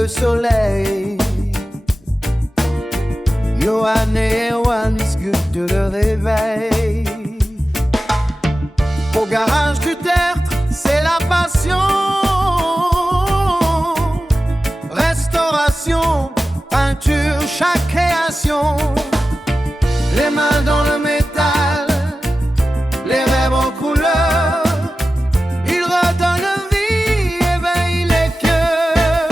le soleil. Johan et Erwan discutent de leur réveil. Au garage du tertre, c'est la passion. Restauration, peinture, chaque création. Les mains dans le métal, les rêves en couleur. Ils redonnent vie, éveillent les cœurs.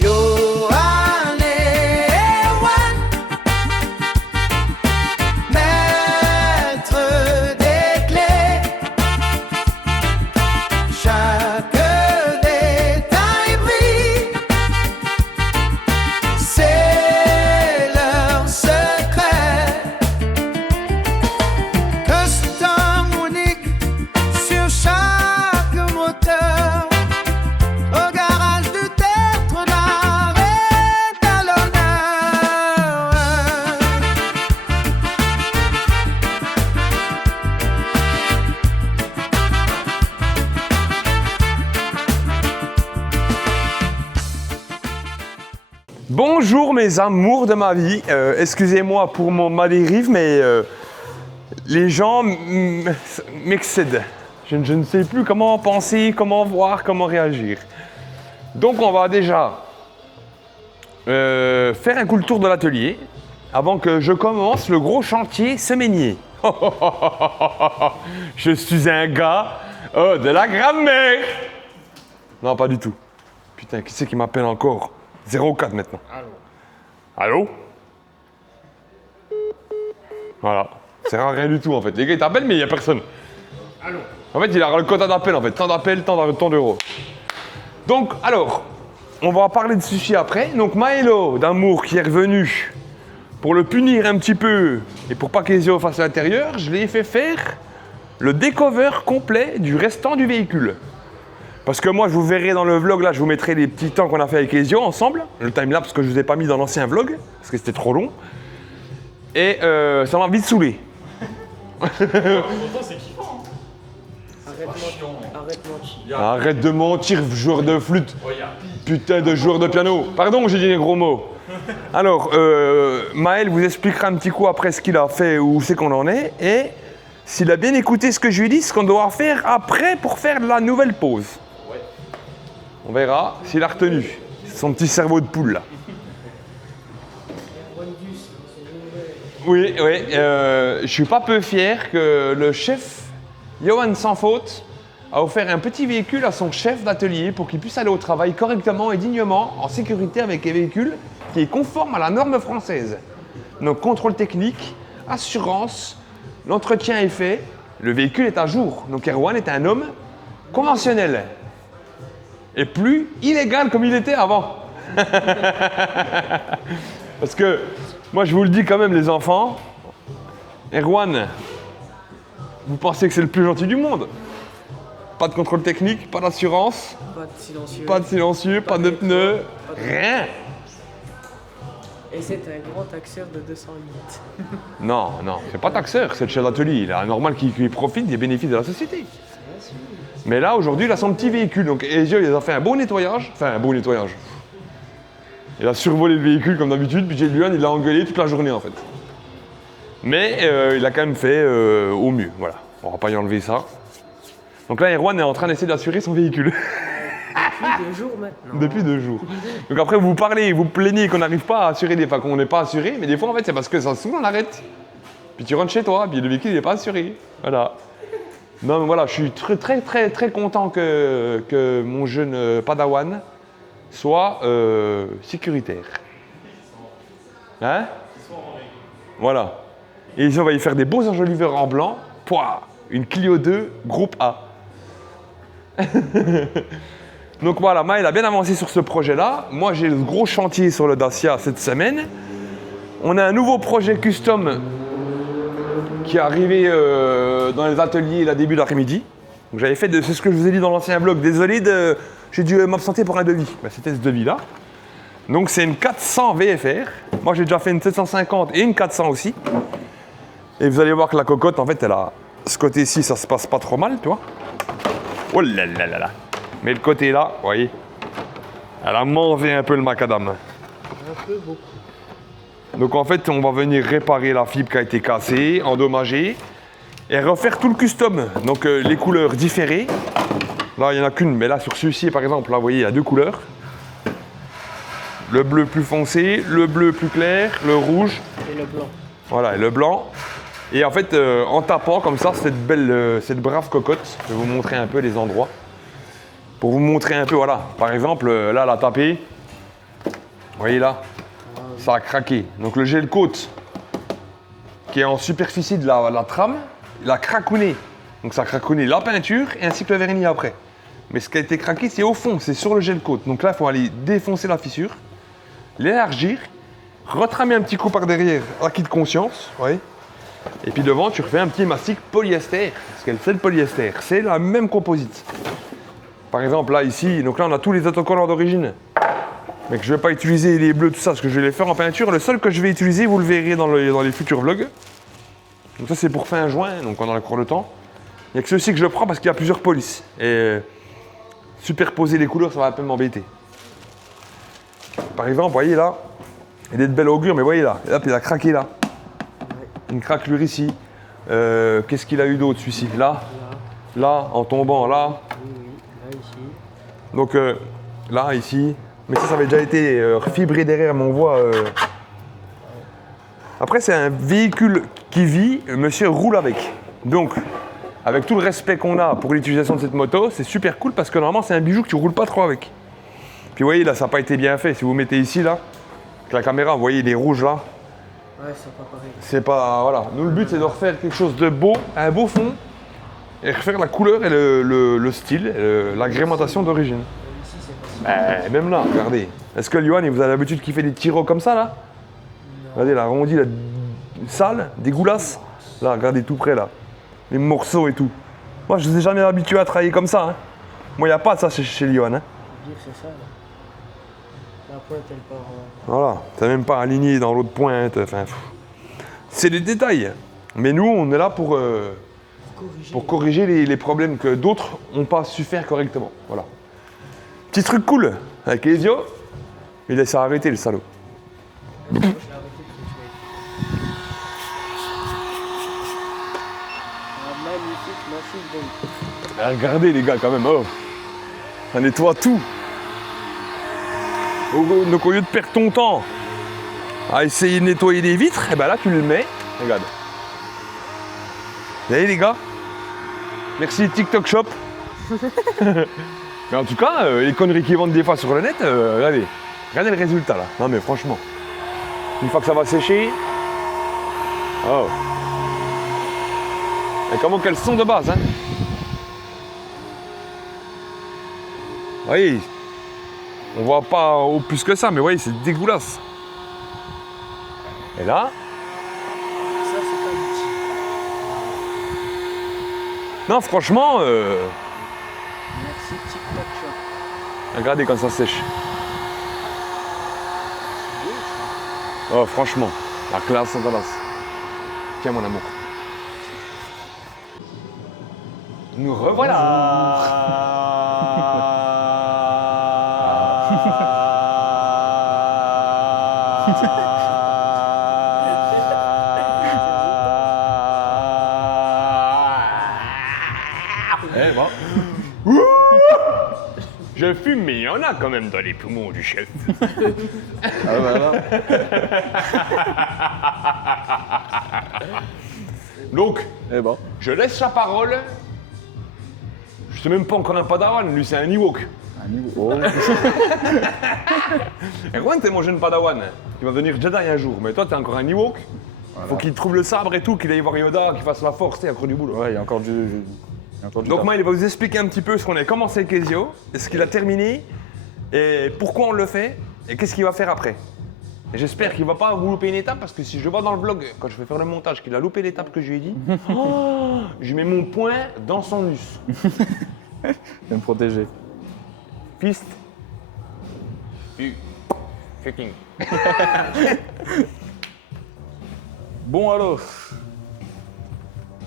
Johan et Erwan, maîtres des clés. Chaque détail brille, c'est leur secret. Custom unique sur chaque moteur. Au garage du tertre, on arrête à l'honneur. Bonjour mes amours de ma vie, excusez-moi pour ma dérive, mais les gens m'excèdent. Je ne sais plus comment penser, comment voir, comment réagir. Donc on va déjà faire un coup le tour de l'atelier avant que je commence le gros chantier semainier. Je suis un gars de la grammaire. Non, pas du tout. Putain, qui c'est qui m'appelle encore? 04 maintenant. Allô? Voilà. C'est rien du tout en fait. Les gars ils t'appellent mais il n'y a personne. Allô? En fait il a le quota d'appel en fait. Tant d'appels, tant d'euros. Donc alors, on va parler de sushi après. Donc Maëlo d'Amour qui est revenu pour le punir un petit peu et pour pas que les yeux fassent l'intérieur, je l'ai fait faire le décover complet du restant du véhicule. Parce que moi, je vous verrai dans le vlog, là, je vous mettrai les petits temps qu'on a fait avec Ezio ensemble. Le timelapse que je vous ai pas mis dans l'ancien vlog, parce que c'était trop long. Et ça m'a vite saoulé. Pourtant, c'est kiffant. Arrête de mentir, joueur de flûte. Putain de joueur de piano. Pardon, j'ai dit des gros mots. Alors, Maël vous expliquera un petit coup après ce qu'il a fait, où c'est qu'on en est. Et s'il a bien écouté ce que je lui ai dit, ce qu'on doit faire après pour faire la nouvelle pause. On verra s'il a retenu son petit cerveau de poule là. Oui, je suis pas peu fier que le chef Johan Sans Faute a offert un petit véhicule à son chef d'atelier pour qu'il puisse aller au travail correctement et dignement, en sécurité avec un véhicule qui est conforme à la norme française. Donc contrôle technique, assurance, l'entretien est fait, le véhicule est à jour. Donc Erwan est un homme conventionnel. Et plus illégal comme il était avant. Parce que, moi je vous le dis quand même les enfants, Erwan, vous pensez que c'est le plus gentil du monde. Pas de contrôle technique, pas d'assurance, pas de silencieux, pas de pneus, rien. Et c'est un grand taxeur de 208. Non, c'est pas taxeur, c'est le chef d'atelier. Il est normal qu'il profite des bénéfices de la société. Mais là, aujourd'hui, il a son petit véhicule. Donc, Ezio, il a fait un beau nettoyage. Enfin, un beau nettoyage. Il a survolé le véhicule comme d'habitude, puis Luan, il l'a engueulé toute la journée, en fait. Mais il a quand même fait au mieux, voilà. On va pas y enlever ça. Donc là, Erwan est en train d'essayer d'assurer son véhicule. Depuis 2 jours maintenant. Depuis 2 jours. Donc après, vous parlez, vous plaignez qu'on n'arrive pas à assurer, enfin qu'on n'est pas assuré, mais des fois, en fait, c'est parce que ça se trouve, on arrête. Puis tu rentres chez toi, puis le véhicule, il n'est pas assuré. Voilà. Non, mais voilà, je suis très content que mon jeune padawan soit sécuritaire. Hein? Voilà. Et ici, on va y faire des beaux enjoliveurs en blanc. Pouah, une Clio 2, groupe A. Donc voilà, Maël a bien avancé sur ce projet-là. Moi, j'ai le gros chantier sur le Dacia cette semaine. On a un nouveau projet custom qui est arrivé dans les ateliers là début d'après-midi. Donc j'avais fait, c'est ce que je vous ai dit dans l'ancien vlog, désolé, j'ai dû m'absenter pour un devis. Ben, c'était ce devis-là. Donc c'est une 400 VFR. Moi j'ai déjà fait une 750 et une 400 aussi. Et vous allez voir que la cocotte, en fait, elle a ce côté-ci, ça se passe pas trop mal, tu vois. Oh là là là là. Mais le côté là, vous voyez, Elle a mangé un peu le macadam. Un peu beaucoup. Donc en fait, on va venir réparer la fibre qui a été cassée, endommagée, et refaire tout le custom. Donc les couleurs différées. Là, il n'y en a qu'une, mais là, sur celui-ci, par exemple, là, vous voyez, il y a 2 couleurs. Le bleu plus foncé, le bleu plus clair, le rouge. Et le blanc. Voilà, et le blanc. Et en fait, en tapant comme ça, cette brave cocotte, je vais vous montrer un peu les endroits. Pour vous montrer un peu, voilà. Par exemple, là, elle a tapé. Vous voyez là, ça a craqué. Donc le gel coat, qui est en superficie de la trame, il a cracouné. Donc ça a cracouné la peinture et ainsi que le vernis après. Mais ce qui a été craqué, c'est au fond, c'est sur le gel coat. Donc là, il faut aller défoncer la fissure, l'élargir, retramer un petit coup par derrière, acquis de conscience, vous voyez. Et puis devant, tu refais un petit mastic polyester. Parce qu'elle fait le polyester, c'est la même composite. Par exemple, là, ici, donc là, on a tous les autocollants d'origine. Mais que je ne vais pas utiliser les bleus, tout ça, parce que je vais les faire en peinture. Le seul que je vais utiliser, vous le verrez dans les futurs vlogs. Donc ça, c'est pour fin juin, donc on a encore le temps. Il n'y a que ceux-ci que je prends parce qu'il y a plusieurs polices. Et superposer les couleurs, ça va un peu m'embêter. Par exemple, vous voyez là, il est de bel augure, mais vous voyez là, hop, il a craqué là. Une craquelure ici. Qu'est-ce qu'il a eu d'autre celui-ci? Là, là, en tombant là. Oui, là, ici. Donc là, ici. Mais ça avait déjà été fibré derrière, mais on voit. Après, c'est un véhicule qui vit, monsieur roule avec. Donc, avec tout le respect qu'on a pour l'utilisation de cette moto, c'est super cool parce que normalement, c'est un bijou que tu roules pas trop avec. Puis vous voyez, là, ça n'a pas été bien fait. Si vous mettez ici, là, avec la caméra, vous voyez, il est rouge là. Ouais, c'est pas pareil. C'est pas. Voilà. Nous, le but, c'est de refaire quelque chose de beau, un beau fond, et refaire la couleur et le style, l'agrémentation d'origine. Ici, c'est pas Même là, regardez. Est-ce que Johan, vous avez l'habitude qu'il fait des tiroirs comme ça, là? Regardez, la arrondi, la sale, dégueulasse. Là, regardez tout près, là. Les morceaux et tout. Moi, je ne vous ai jamais habitué à travailler comme ça. Hein. Moi, il n'y a pas de ça chez Johan. Hein. dire que c'est ça, là. La pointe, elle part Voilà, t'as même pas aligné dans l'autre pointe. Enfin, c'est des détails. Mais nous, on est là pour corriger les problèmes que d'autres n'ont pas su faire correctement. Voilà. Petit truc cool avec les yeux. Il s'est arrêté, le salaud. Je l'ai arrêté de tuer. Un magnifique massif de... Ah, regardez les gars quand même, oh. Ça nettoie tout. Donc au lieu de perdre ton temps à essayer de nettoyer les vitres, et ben là tu le mets, regarde. Vous voyez les gars? Merci TikTok Shop. Mais en tout cas, les conneries qu'ils vendent des fois sur le net, regardez le résultat là. Non mais franchement, une fois que ça va sécher, oh. Et comment qu'elles sont de base, hein? Vous voyez, on voit pas au plus que ça, mais vous voyez, c'est dégueulasse. Et là, Ça, c'est pas utile. non franchement, Merci TikTok Shop. regardez quand ça sèche. Oh franchement, la classe en classe. Tiens mon amour. Nous Eh ben. Je fume, mais il y en a quand même dans les poumons du chef. Ah bah là. Donc, Eh ben. je laisse la parole. Je sais même pas encore un padawan, lui c'est un Ewok. Un niveau. Oh. Erwan, t'es mon jeune padawan. Il va devenir Jedi un jour, mais toi t'es encore un Ewok. Voilà. Faut qu'il trouve le sabre et tout, qu'il aille voir Yoda, qu'il fasse la force, t'es accro du boulot. Ouais, il y a encore du. Il y a encore du Donc taf. moi, il va vous expliquer un petit peu ce qu'on a commencé avec Ezio, et ce qu'il a terminé, et pourquoi on le fait, et qu'est-ce qu'il va faire après. Et j'espère qu'il va pas vous louper une étape, parce que si je vois dans le vlog, quand je vais faire le montage, qu'il a loupé l'étape que je lui ai dit, oh, je mets mon poing dans son us. Je vais me protéger. Fist. Fucking. Bon alors.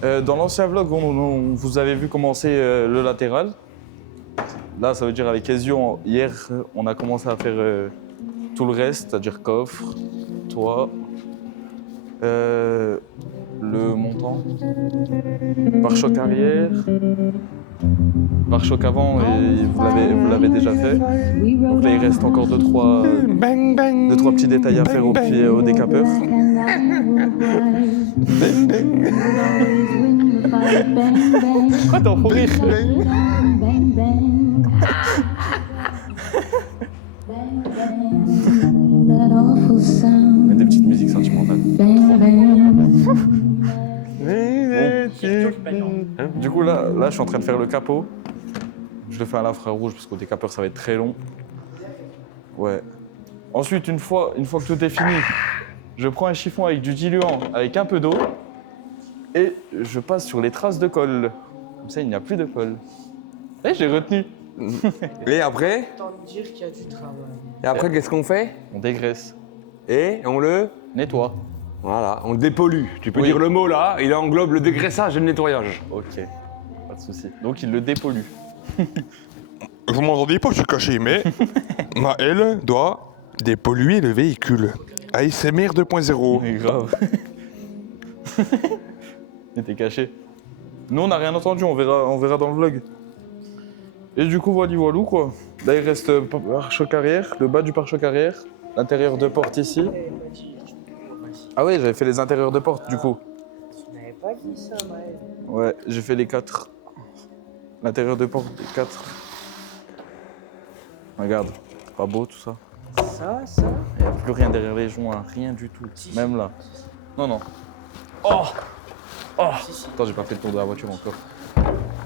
Dans l'ancien vlog, on vous avait vu commencer le latéral. Là, ça veut dire avec Ezio, hier, on a commencé à faire tout le reste, c'est-à-dire coffre, toit, le montant, pare-choc arrière, pare-choc avant, et vous l'avez déjà fait. Donc là, il reste encore 2-3 petits détails à faire au décapeur. Pourquoi t'en fous rire? Il y a des petites musiques sentimentales. Du coup, là, je suis en train de faire le capot. Je le fais à l'infrarouge parce qu'au décapeur, ça va être très long. Ouais. Ensuite, une fois que tout est fini, je prends un chiffon avec du diluant, avec un peu d'eau, et je passe sur les traces de colle. Comme ça, il n'y a plus de colle. Et j'ai retenu. Et après, Autant dire qu'il y a du travail. qu'est-ce qu'on fait? On dégraisse. Et on le... Nettoie. Voilà, on le dépollue. Tu peux Oui. dire le mot là, il englobe le dégraissage et le nettoyage. Ok. Pas de souci. Donc, il le dépollue. Vous m'entendez pas, je suis caché, mais Maël doit dépolluer le véhicule. ASMR 2.0. Mais grave. Il était caché. Nous, on n'a rien entendu, on verra dans le vlog. Et du coup, voilà, quoi. Là, il reste pare-choc arrière, le bas du pare-choc arrière, l'intérieur de porte ici. Ah ouais, j'avais fait les intérieurs de porte, du coup. Tu n'avais pas dit ça, Maël. Ouais, j'ai fait les 4. L'intérieur de porte, 4. Regarde, pas beau tout ça. Ça. Il n'y a plus rien derrière les joints, rien du tout. Si, Même là. Non. Oh. Si. Attends, j'ai pas fait le tour de la voiture encore.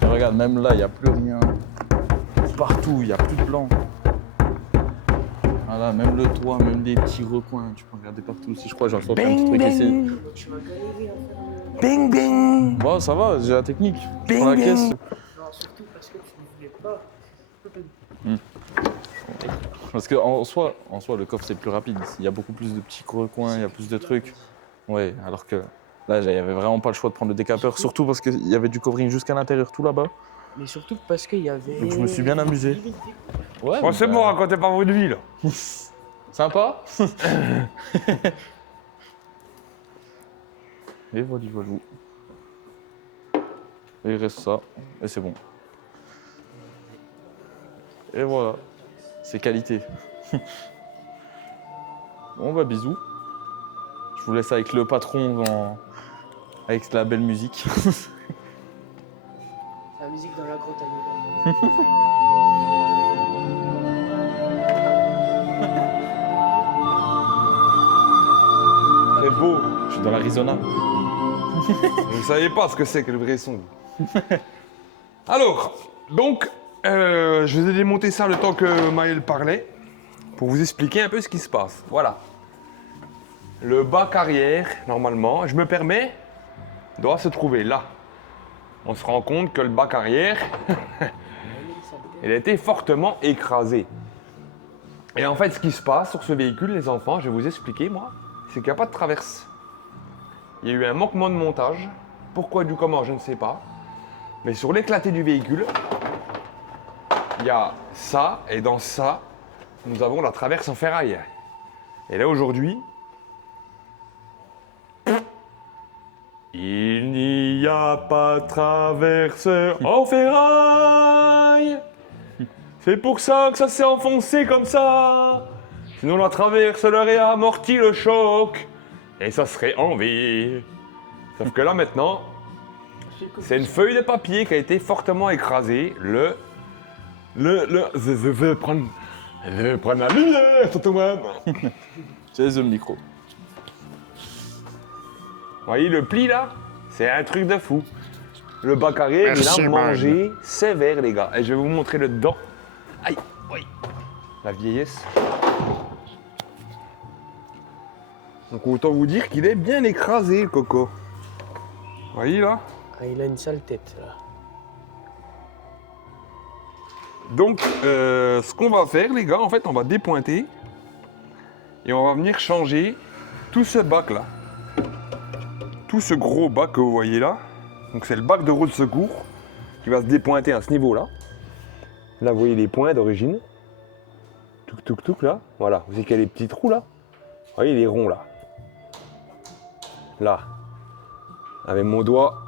Et regarde, même là, il n'y a plus rien. Partout, il n'y a plus de blanc. Voilà, même le toit, même des petits recoins. Tu peux regarder partout aussi, je crois. J'ai encore un petit truc ici. Tu vas galérer à faire Bing bing. Bon, ça va, j'ai la technique. Je Bing, prends la bing. caisse. Non, surtout parce que tu ne voulais pas. Parce qu'en soi, le coffre, c'est plus rapide. Il y a beaucoup plus de petits recoins, il y a plus de trucs. Ouais, alors que là, j'avais vraiment pas le choix de prendre le décapeur. Surtout parce qu'il y avait du covering jusqu'à l'intérieur, tout là-bas. Mais surtout parce qu'il y avait. Donc je me suis bien amusé. Ouais, Bon, c'est bon, racontez pas votre vie là. Sympa. Et voilà. Et il reste ça. Et c'est bon. Et voilà. C'est qualité. Bon bah bisous. Je vous laisse avec le patron avec la belle musique. La musique dans la grotte à Lugano. C'est beau. Je suis dans l'Arizona. Vous ne savez pas ce que c'est que le vrai son. Alors, donc, je vous ai démonté ça le temps que Maël parlait pour vous expliquer un peu ce qui se passe. Voilà. Le bac arrière, normalement, je me permets, doit se trouver là. On se rend compte que le bac arrière, il a été fortement écrasé. Et en fait, ce qui se passe sur ce véhicule, les enfants, je vais vous expliquer, moi, c'est qu'il n'y a pas de traverse. Il y a eu un manquement de montage. Pourquoi, du comment, je ne sais pas. Mais sur l'éclaté du véhicule, il y a ça, et dans ça, nous avons la traverse en ferraille. Et là, aujourd'hui, il n'y a pas de traverse en ferraille. C'est pour ça que ça s'est enfoncé comme ça. Sinon, la traverse leur aurait amorti le choc. Et ça serait en vie. Sauf que là, maintenant, c'est une feuille de papier qui a été fortement écrasée. Je vais prendre la lumière sur toi-même. J'ai le micro. Vous voyez le pli là? C'est un truc de fou. Le bac arrière, il a mangé sévère, les gars. Et je vais vous montrer le dedans. Aïe, oui. La vieillesse. Donc autant vous dire qu'il est bien écrasé, le coco. Vous voyez là? Ah, il a une sale tête là. Donc, ce qu'on va faire, les gars, en fait, on va dépointer et on va venir changer tout ce bac là. Tout ce gros bac que vous voyez là. Donc, c'est le bac de roue de secours qui va se dépointer à ce niveau là. Là, vous voyez les points d'origine. Touc, touc, touc, là. Voilà. Vous voyez qu'il y a les petits trous, là. Vous voyez les ronds, là. Là. Avec mon doigt.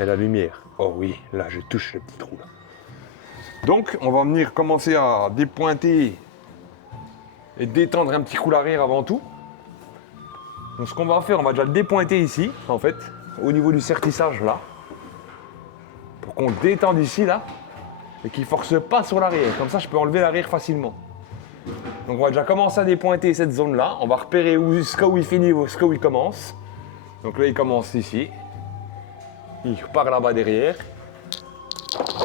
Et la lumière. Oh oui, là, je touche le petit trou, là. Donc, on va venir commencer à dépointer et détendre un petit coup l'arrière avant tout. Donc, ce qu'on va faire, on va déjà le dépointer ici, en fait, au niveau du sertissage, là. Pour qu'on détende ici, là. Et qu'il ne force pas sur l'arrière. Comme ça, je peux enlever l'arrière facilement. Donc, on va déjà commencer à dépointer cette zone-là. On va repérer jusqu'à où il finit, jusqu'à où il commence. Donc là, il commence ici. Il part là-bas derrière.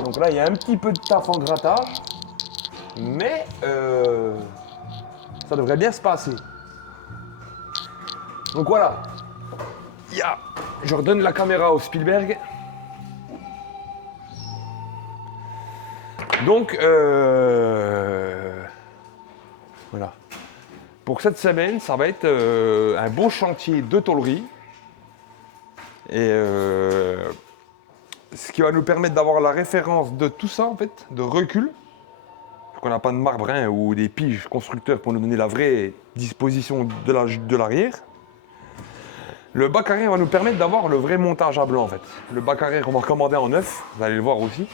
Donc là, il y a un petit peu de taf en grattage. Mais ça devrait bien se passer. Donc voilà. Je redonne la caméra au Spielberg. Donc, voilà. Pour cette semaine, ça va être un beau chantier de tôlerie. Et ce qui va nous permettre d'avoir la référence de tout ça, en fait, de recul. Qu'on n'a pas de marbre hein, ou des piges constructeurs pour nous donner la vraie disposition de l'arrière. Le bac arrière va nous permettre d'avoir le vrai montage à blanc, en fait. Le bac arrière qu'on va commander en neuf, vous allez le voir aussi.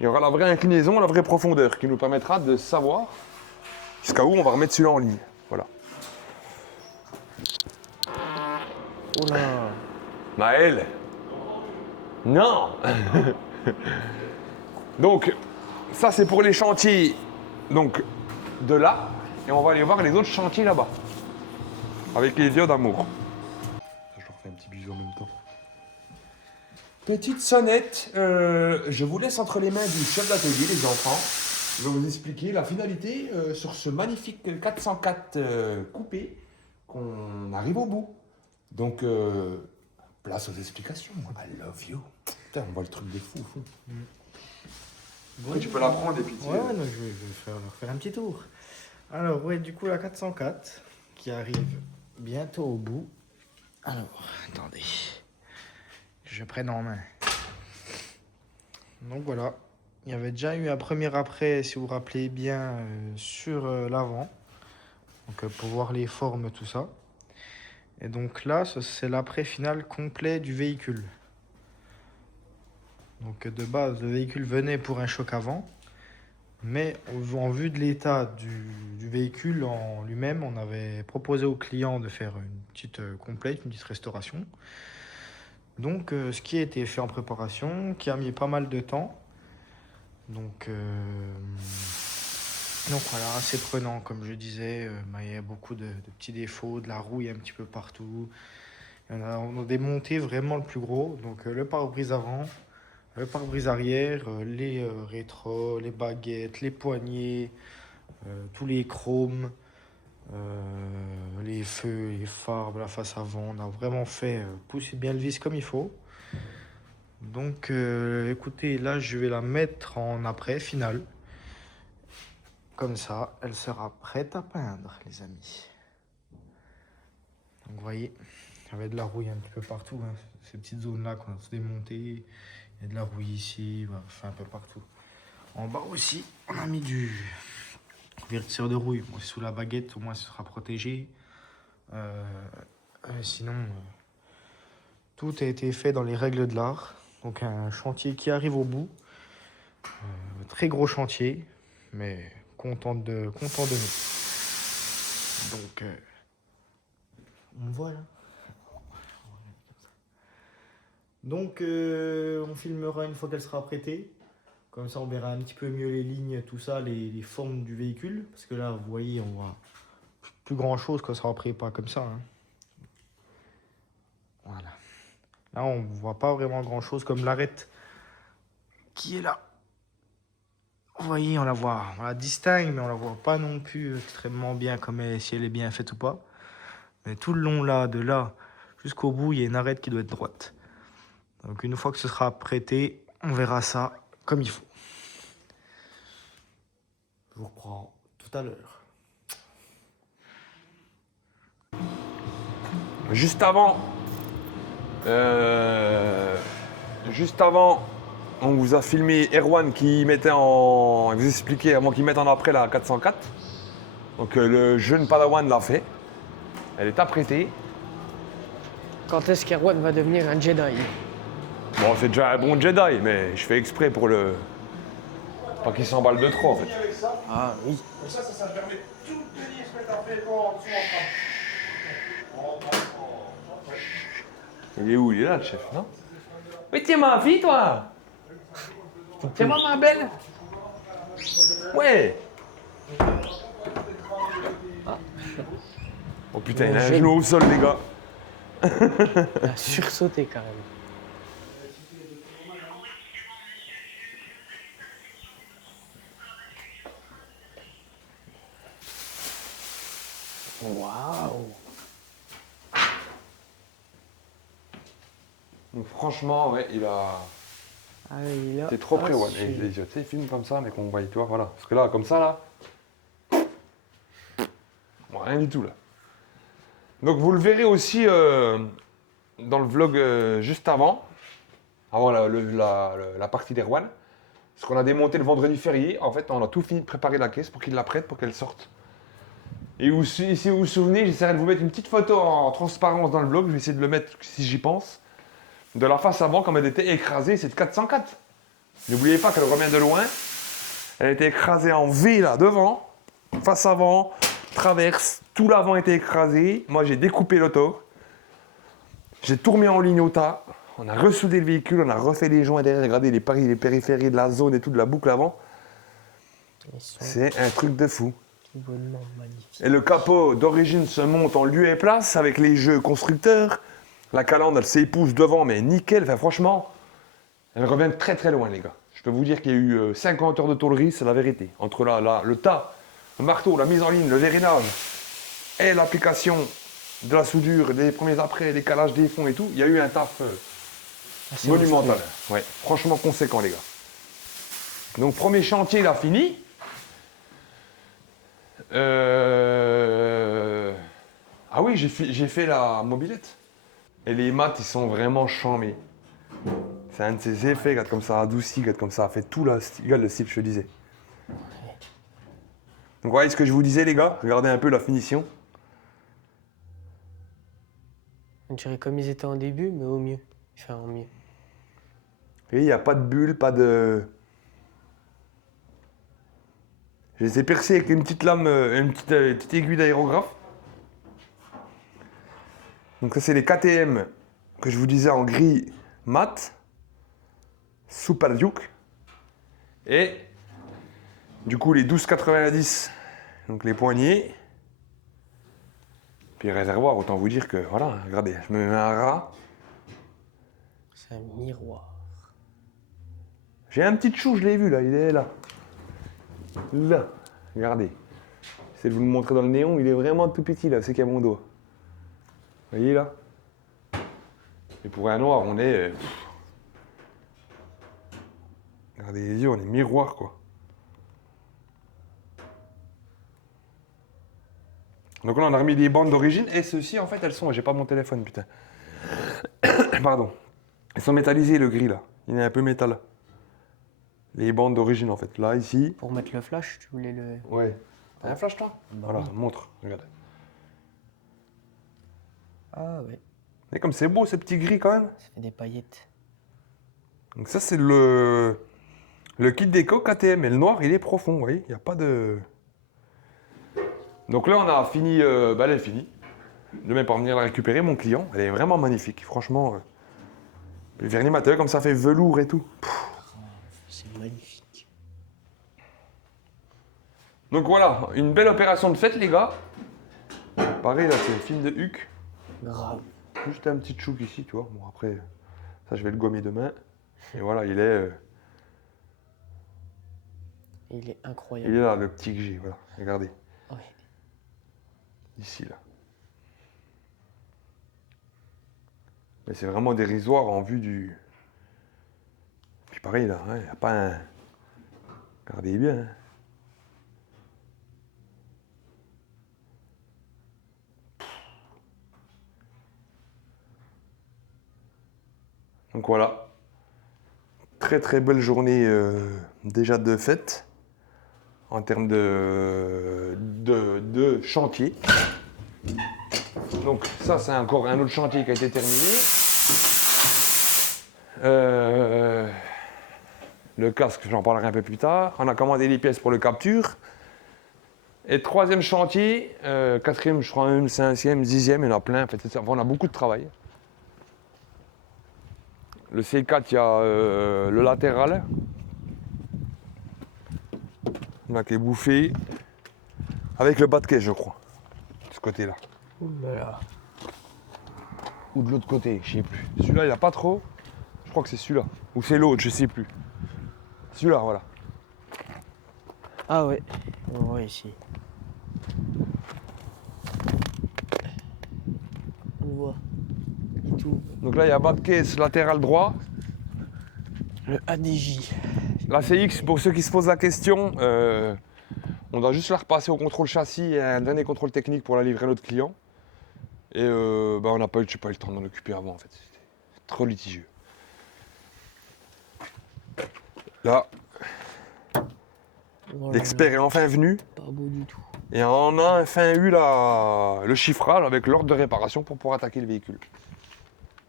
Il y aura la vraie inclinaison, la vraie profondeur qui nous permettra de savoir jusqu'à où on va remettre celui-là en ligne. Voilà. Oh là. Maël. Non. Donc, ça c'est pour les chantiers donc, de là. Et on va aller voir les autres chantiers là-bas. Avec les yeux d'amour. Je leur fais un petit bisou en même temps. Petite sonnette, je vous laisse entre les mains du chef d'atelier, les enfants. Je vais vous expliquer la finalité sur ce magnifique 404 coupé qu'on arrive au bout. Donc, place aux explications. I love you. Putain, on voit le truc des fous. Bon, Oui, tu peux la prendre et puis tu... Ouais, non, je vais leur faire un petit tour. Alors, ouais, du coup, la 404 qui arrive bientôt au bout. Alors, attendez. Je prenne en main. Donc voilà. Il y avait déjà eu un premier après, si vous vous rappelez bien, sur l'avant. Donc pour voir les formes, tout ça. Et donc là, c'est l'après final complet du véhicule. Donc de base, le véhicule venait pour un choc avant. Mais en vue de l'état du véhicule en lui-même, on avait proposé au client de faire une petite complète, une petite restauration. Donc ce qui a été fait en préparation, qui a mis pas mal de temps. Donc voilà, assez prenant comme je disais. Il y a beaucoup de petits défauts, de la rouille un petit peu partout. On a démonté vraiment le plus gros. Donc le pare-brise avant, le pare-brise arrière, les rétros, les baguettes, les poignées, tous les chromes, les feux, les phares, la face avant. On a vraiment fait pousser bien le vis comme il faut. Donc écoutez, là je vais la mettre en après finale. Comme ça, elle sera prête à peindre, les amis. Donc vous voyez, il y avait de la rouille un petit peu partout. Hein. Ces petites zones-là qu'on a tous démontées. Il y a de la rouille ici, voilà, enfin un peu partout. En bas aussi, on a mis du vertisseur de rouille. Bon, sous la baguette, au moins ce sera protégé. Sinon, tout a été fait dans les règles de l'art. Donc un chantier qui arrive au bout. Très gros chantier, mais content de nous. Donc, on voit là. Donc, on filmera une fois qu'elle sera prêtée. Comme ça, on verra un petit peu mieux les lignes, tout ça, les formes du véhicule. Parce que là, vous voyez, on voit plus grand chose quand ça sera prêt, pas comme ça. Hein. Voilà. Là, on ne voit pas vraiment grand chose comme l'arête qui est là. Vous voyez, on la distingue, mais on la voit pas non plus extrêmement bien comme si elle est bien faite ou pas. Mais tout le long là, de là jusqu'au bout, il y a une arête qui doit être droite. Donc une fois que ce sera prêté, on verra ça comme il faut. Je vous reprends tout à l'heure. Juste avant on vous a filmé Erwan qui mettait en... Vous expliquez avant qu'il mette en après la 404. Donc le jeune Padawan l'a fait. Elle est apprêtée. Quand est-ce qu'Erwan va devenir un Jedi? Bon, c'est déjà un bon Jedi, mais je fais exprès pour le... Pas qu'il s'emballe de trop, en fait. Ah oui. Comme ça permet de tout tenir, se mettre en fait en dessous Il est où? Il est là, le chef, non? Mais tiens, ma fille, toi! Tiens, ma belle! Ouais! Oh putain, il a un Jeune. genou au sol, les gars. Il a sursauté carrément. Waouh! Donc franchement, ouais, il a... Ah, il a... T'es trop près, ouais. assuré. Les yeux, tu sais, il filme comme ça, mais qu'on voit, tu vois, voilà. Parce que là, comme ça, là... Bon, rien du tout, là. Donc vous le verrez aussi dans le vlog juste avant la partie d'Erwan. Parce qu'on a démonté le vendredi férié. En fait, on a tout fini de préparer la caisse pour qu'il la prête, pour qu'elle sorte. Et si vous vous souvenez, j'essaierai de vous mettre une petite photo en transparence dans le vlog. Je vais essayer de le mettre si j'y pense. De la face avant, comme elle était écrasée, c'est de 404. N'oubliez pas qu'elle revient de loin. Elle a été écrasée en V là, devant, face avant, traverse. Tout l'avant était écrasé. Moi, j'ai découpé l'auto. J'ai tout remis en ligne au tas. On a ressoudé le véhicule, on a refait les joints derrière. Regardez les périphéries de la zone et tout, de la boucle avant. Ils sont C'est un truc de fou. tout bonnement magnifiques. Et le capot d'origine se monte en lieu et place avec les jeux constructeurs. La calandre, elle s'épouse devant, mais nickel. Enfin, franchement, elle revient très très loin, les gars. Je peux vous dire qu'il y a eu 50 heures de tôlerie, c'est la vérité. Entre le tas, le marteau, la mise en ligne, le vérinage et l'application de la soudure, des premiers après, les calages des fonds et tout, il y a eu un taf Assez monumental. Ouais, franchement conséquent, les gars. Donc, premier chantier, il a fini. Ah oui, j'ai fait la mobilette. Et les maths, ils sont vraiment chambés. C'est un de ces effets, regarde comme ça adouci, regarde comme ça, fait tout là, regarde le style, je te disais. Donc voyez ce que je vous disais, les gars, regardez un peu la finition. On dirait comme ils étaient en début, mais au mieux. Enfin, en mieux. Et il n'y a pas de bulle, pas de... Je les ai percés avec une petite lame, une petite aiguille d'aérographe. Donc ça, c'est les KTM que je vous disais en gris mat, Super Duke. Et du coup, les 12,90, donc les poignées. Puis le réservoir, autant vous dire que, voilà, regardez, je me mets un rat. C'est un miroir. J'ai un petit chou, je l'ai vu là, il est là. Là, regardez. J'essaie de vous le montrer dans le néon, il est vraiment tout petit là, c'est qu'à mon doigt. Vous voyez là? Et pour un noir, on est... Regardez les yeux, on est miroir quoi. Donc là, on a remis des bandes d'origine et ceux-ci, en fait, elles sont... J'ai pas mon téléphone, putain. Pardon. Elles sont métallisées, le gris là. Il est un peu métal. Les bandes d'origine en fait. Là, ici. Pour mettre le flash, tu voulais le... Ouais. T'as un flash toi? Voilà, montre, regarde. Ah ouais, Et comme c'est beau ce petit gris quand même. ça fait des paillettes. Donc ça c'est le kit déco KTM. Et le noir il est profond, vous voyez, il n'y a pas de... Donc là on a fini, elle est finie. Je vais pas venir la récupérer, mon client. Elle est vraiment magnifique, franchement. Le vernis matériel comme ça fait velours et tout. C'est magnifique. Donc voilà, une belle opération de fête les gars. Pareil là c'est le film de Huck. Grave. Juste un petit chouk ici, tu vois. Bon après, ça je vais le gommer demain. Et voilà, il est incroyable. là le petit que j'ai, voilà. Regardez, Ouais. ici là. Mais c'est vraiment dérisoire en vue du... Puis pareil là, il n'y a pas un... Regardez bien. Hein. Donc voilà. très belle journée déjà de fête en termes de chantier. Donc ça c'est encore un autre chantier qui a été terminé. Le casque, j'en parlerai un peu plus tard. On a commandé les pièces pour le capture. Et troisième chantier, quatrième, je crois, même cinquième, dixième, il y en a plein. En fait, on a beaucoup de travail. Le C4, il y a le latéral. Là qui est bouffé. Avec le bas de caisse, je crois. De ce côté-là. Ouh là là. Ou de l'autre côté, je sais plus. Celui-là, il n'y a pas trop. Je crois que c'est celui-là. Ou c'est l'autre, je sais plus. Celui-là, voilà. Ah ouais. On voit ici. On voit. Et tout. Donc là, il y a bas de caisse latéral droit. Le ADJ. La CX, pour ceux qui se posent la question, on doit juste la repasser au contrôle châssis et un dernier contrôle technique pour la livrer à notre client. Et on n'a pas eu le temps d'en occuper avant en fait. C'était trop litigieux. Là, Voilà, l'expert est enfin venu pas beau du tout. et on a enfin eu le chiffrage avec l'ordre de réparation pour pouvoir attaquer le véhicule.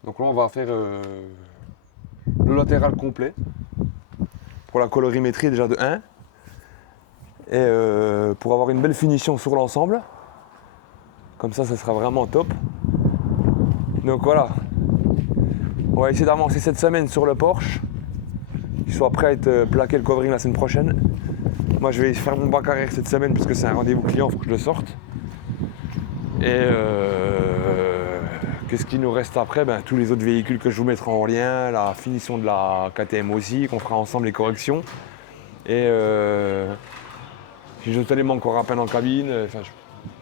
Donc là, on va faire le latéral complet pour la colorimétrie déjà de 1 et pour avoir une belle finition sur l'ensemble. Comme ça sera vraiment top. Donc voilà, on va essayer d'avancer cette semaine sur le Porsche, qu'il soit prêt à être plaqué le covering la semaine prochaine. Moi je vais faire mon bac arrière cette semaine parce que c'est un rendez-vous client, il faut que je le sorte. Et qu'est-ce qu'il nous reste après? Tous les autres véhicules que je vous mettrai en lien, la finition de la KTM aussi, qu'on fera ensemble les corrections. Et j'ai d'autres éléments encore à peine en cabine.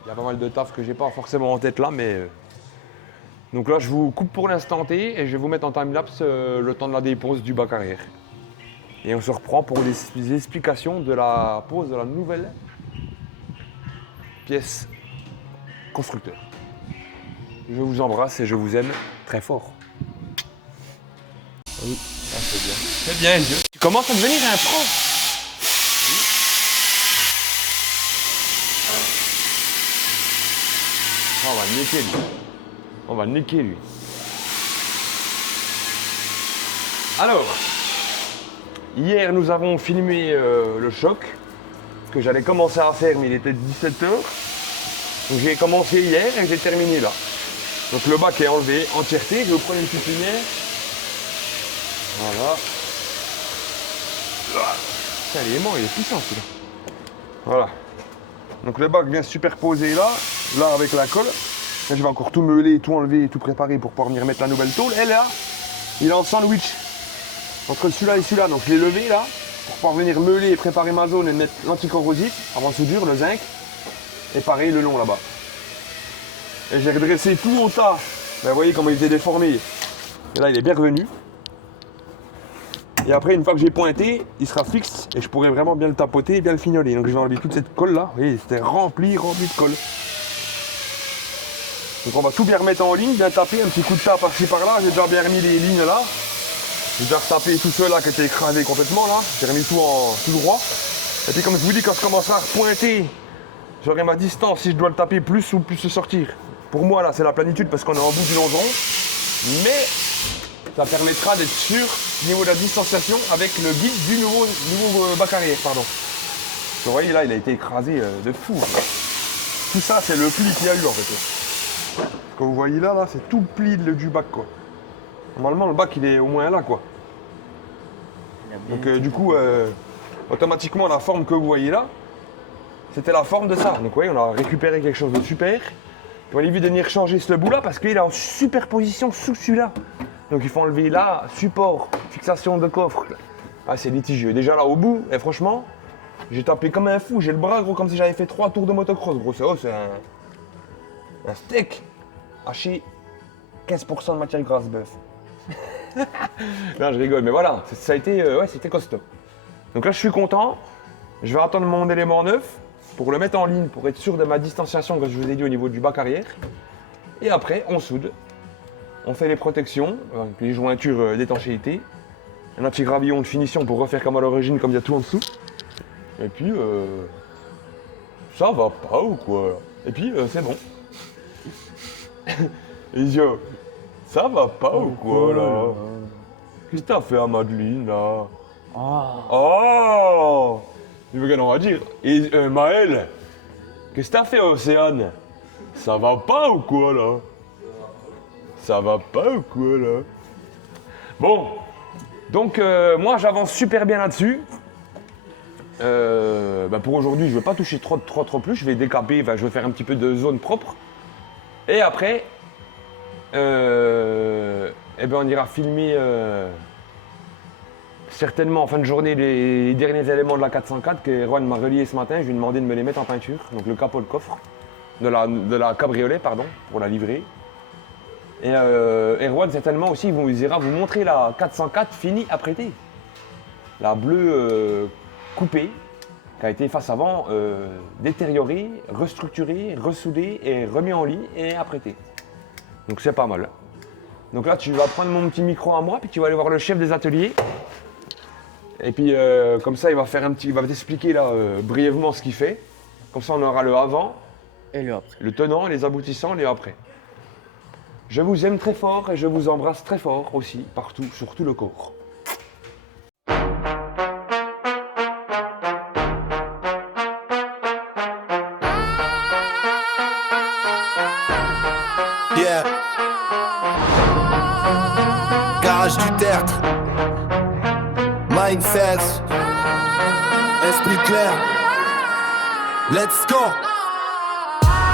Il y a pas mal de taf que j'ai pas forcément en tête là, mais... Donc là, je vous coupe pour l'instant T et je vais vous mettre en time-lapse le temps de la dépose du bac arrière. Et on se reprend pour les explications de la pose de la nouvelle pièce constructeur. Je vous embrasse et je vous aime très fort. Oui, c'est bien. C'est bien, Dieu. Tu commences à devenir un pro. On va le niquer lui. On va le niquer lui. Alors, hier nous avons filmé le choc que j'allais commencer à faire mais il était 17h. Donc j'ai commencé hier et j'ai terminé là. Donc le bac est enlevé entièreté, je vais vous prendre une petite lumière. Voilà. Putain, l'élément il est puissant celui-là. Voilà. Donc le bac vient superposer là avec la colle. Là, je vais encore tout meuler, tout enlever, tout préparer pour pouvoir venir mettre la nouvelle tôle. Et là, il est en sandwich entre celui-là et celui-là. Donc je l'ai levé là pour pouvoir venir meuler et préparer ma zone et mettre l'anticorrosif avant soudure, le zinc. Et pareil le long là-bas. Et j'ai redressé tout au tas. Vous voyez comment il était déformé. Et là, il est bien revenu. Et après, une fois que j'ai pointé, il sera fixe et je pourrai vraiment bien le tapoter et bien le fignoler. Donc je vais enlever toute cette colle là. Vous voyez, c'était rempli de colle. Donc on va tout bien remettre en ligne, bien taper, un petit coup de tape par-ci par-là. J'ai déjà bien remis les lignes là. J'ai déjà retapé tout ceux là qui étaient écrasés complètement là. J'ai remis tout tout droit. Et puis comme je vous dis, quand je commencerai à repointer, j'aurai ma distance si je dois le taper plus ou plus se sortir. Pour moi là c'est la planitude parce qu'on est en bout du longeron. Mais ça permettra d'être sûr au niveau de la distanciation avec le guide du nouveau bac arrière, pardon. Vous voyez là il a été écrasé de fou. Tout ça c'est le pli qu'il y a eu en fait. Ce que vous voyez là, c'est tout le pli du bac quoi. Normalement le bac il est au moins là quoi. Donc du coup automatiquement la forme que vous voyez là, c'était la forme de ça. Donc vous voyez on a récupéré quelque chose de super. On va éviter de venir changer ce bout là parce qu'il est en superposition sous celui-là. Donc il faut enlever là, support, fixation de coffre. Ah c'est litigieux. Déjà là au bout, et franchement, j'ai tapé comme un fou, j'ai le bras gros comme si j'avais fait 3 tours de motocross gros. C'est un steak haché 15% de matière grasse bœuf. Non je rigole mais voilà, ça a été, ouais c'était costaud. Donc là je suis content, je vais attendre mon élément neuf pour le mettre en ligne pour être sûr de ma distanciation comme je vous ai dit au niveau du bac arrière. Et après on soude, on fait les protections, les jointures d'étanchéité un petit gravillon de finition pour refaire comme à l'origine, comme il y a tout en dessous. Et puis, ça va pas ou quoi? Et puis, c'est bon. Isio, ça va pas ou quoi là? Qu'est-ce que t'as fait à Madeleine là? Oh! Tu veux qu'elle en va dire? Et Maël, qu'est-ce que t'as fait Océane? Ça va pas ou quoi là? Ça va pas ou quoi là? Bon, donc moi j'avance super bien là-dessus. Pour aujourd'hui, je vais pas toucher trop plus, je vais décaper, je vais faire un petit peu de zone propre. Et après, on ira filmer certainement en fin de journée les derniers éléments de la 404 que Erwan m'a relié ce matin. Je lui ai demandé de me les mettre en peinture, donc le capot, le coffre, de la cabriolet, pardon, pour la livrer. Et Erwan certainement aussi il ira vous montrer la 404 finie apprêtée. La bleue coupée, qui a été face avant détériorée, restructurée, ressoudée et remis en ligne et apprêtée. Donc c'est pas mal. Donc là tu vas prendre mon petit micro à moi, puis tu vas aller voir le chef des ateliers. Et puis comme ça il va t'expliquer là brièvement ce qu'il fait. Comme ça on aura le avant, Et le après. le tenant, les aboutissants, les après. Je vous aime très fort et je vous embrasse très fort aussi, partout, sur tout le corps. Yeah. Garage du tertre. Mindset. Esprit clair. Let's go.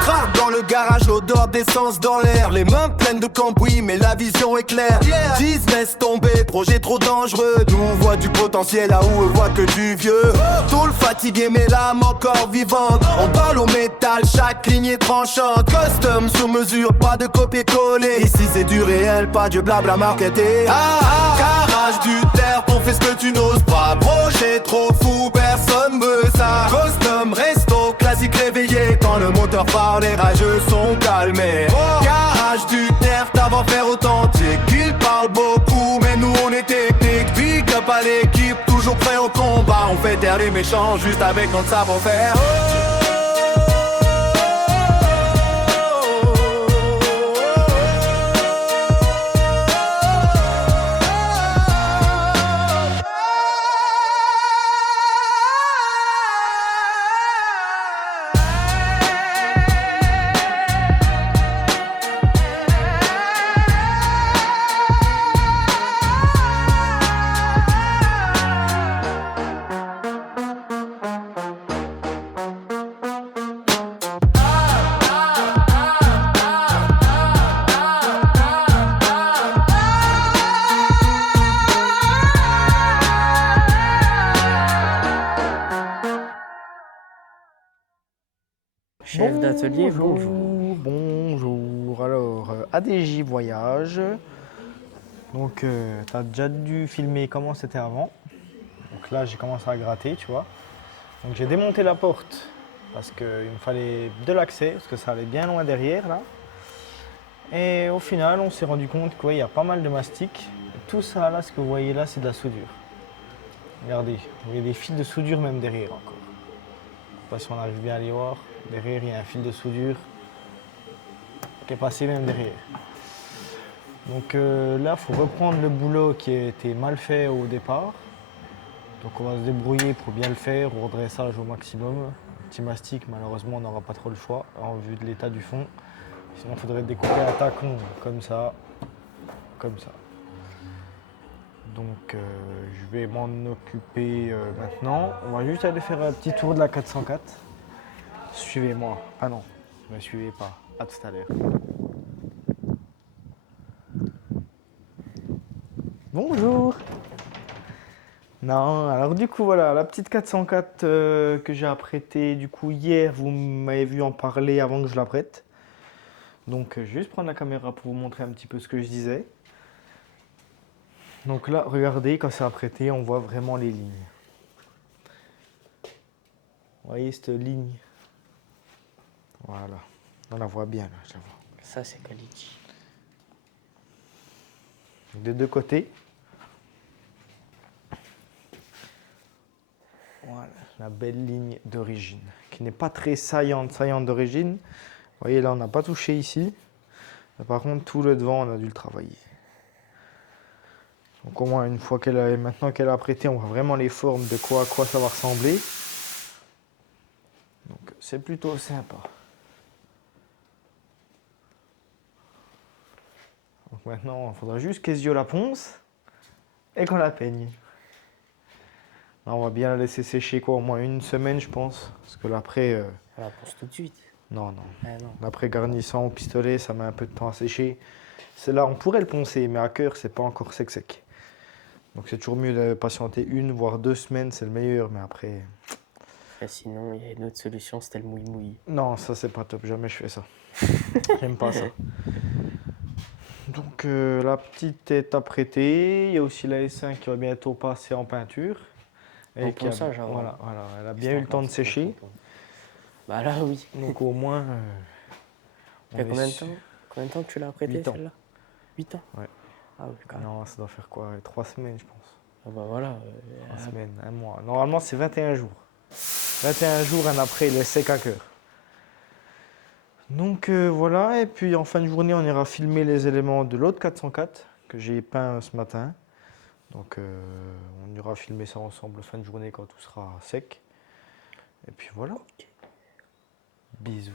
Craque dans le garage, l'odeur d'essence dans l'air. Les mains pleines de cambouis, mais la vision est claire. Disent laisse tomber, projet trop dangereux. Nous on voit du potentiel là où on voit que du vieux. Tout le fatigué mais l'âme encore vivante. On parle au métal, chaque ligne est tranchante. Custom sur mesure, pas de copier-coller. Ici c'est du réel, pas du blabla marketé. Garage du terre, on fait ce que tu n'oses pas. Projet trop fou, personne veut ça. Custom, resto, classique réveillé. Quand le moteur part, les rageux sont calmés. Garage du terre, t'avant faire authentique. Ils parlent beaucoup, mais nous on est technique. Big up à l'équipe, toujours prêt au combat. On fait taire les méchants juste avec notre savoir-faire. Chef d'atelier, bonjour. Bonjour. Alors, ADJ Voyage. Donc, tu as déjà dû filmer comment c'était avant. Donc là, j'ai commencé à gratter, tu vois. Donc, j'ai démonté la porte parce qu'il me fallait de l'accès, parce que ça allait bien loin derrière, là. Et au final, on s'est rendu compte qu'il y a pas mal de mastic. Et tout ça, là, ce que vous voyez là, c'est de la soudure. Regardez, il y a des fils de soudure même derrière encore. Je ne sais pas si on arrive bien à les voir. Derrière, il y a un fil de soudure qui est passé même derrière. Donc là, il faut reprendre le boulot qui a été mal fait au départ. Donc on va se débrouiller pour bien le faire, au redressage au maximum. Petit mastic, malheureusement, on n'aura pas trop le choix en vue de l'état du fond. Sinon, il faudrait découper à tacon, comme ça, comme ça. Donc je vais m'en occuper maintenant. On va juste aller faire un petit tour de la 404. Suivez-moi. Ah non, ne me suivez pas. À tout à l'heure. Bonjour. Non, alors du coup voilà, la petite 404 que j'ai apprêtée du coup hier, vous m'avez vu en parler avant que je l'apprête. Donc je vais juste prendre la caméra pour vous montrer un petit peu ce que je disais. Donc là, regardez, quand c'est apprêté, on voit vraiment les lignes. Vous voyez cette ligne? Voilà, on la voit bien là, je la vois. Ça, c'est quality. De deux côtés. Voilà, la belle ligne d'origine, qui n'est pas très saillante d'origine. Vous voyez, là, on n'a pas touché ici. Mais par contre, tout le devant, on a dû le travailler. Donc au moins, une fois maintenant qu'elle a apprêté, on voit vraiment les formes de à quoi ça va ressembler. Donc c'est plutôt sympa. Donc maintenant, il faudra juste qu'Ezio la ponce et qu'on la peigne. Là, on va bien la laisser sécher au moins une semaine, je pense. Parce que l'après... On la pense tout de suite. Non, non. Ah non. L'après garnissant au pistolet, ça met un peu de temps à sécher. C'est là, on pourrait le poncer, mais à cœur, c'est pas encore sec. Donc c'est toujours mieux de patienter 1 voire 2 semaines, c'est le meilleur, mais après... Et sinon, il y a une autre solution, c'était le mouille-mouille. Non, ça c'est pas top, jamais je fais ça. J'aime pas ça. Donc la petite est apprêtée, il y a aussi la S5 qui va bientôt passer en peinture. En ponçage, avant. Voilà, elle a bien eu le temps de sécher. Bah là, oui. Donc au moins... Ça fait combien de temps que tu l'as apprêtée 8 ans. celle-là 8 ans. Ouais. Ah oui, quand même. Non, ça doit faire quoi 3 semaines, je pense. Ah bah voilà. 3 semaines, 1 mois. Normalement, c'est 21 jours. 21 jours, un après, il est sec à cœur. Donc voilà, et puis en fin de journée, on ira filmer les éléments de l'autre 404 que j'ai peint ce matin. Donc on ira filmer ça ensemble fin de journée quand tout sera sec. Et puis voilà. Ok. Bisous.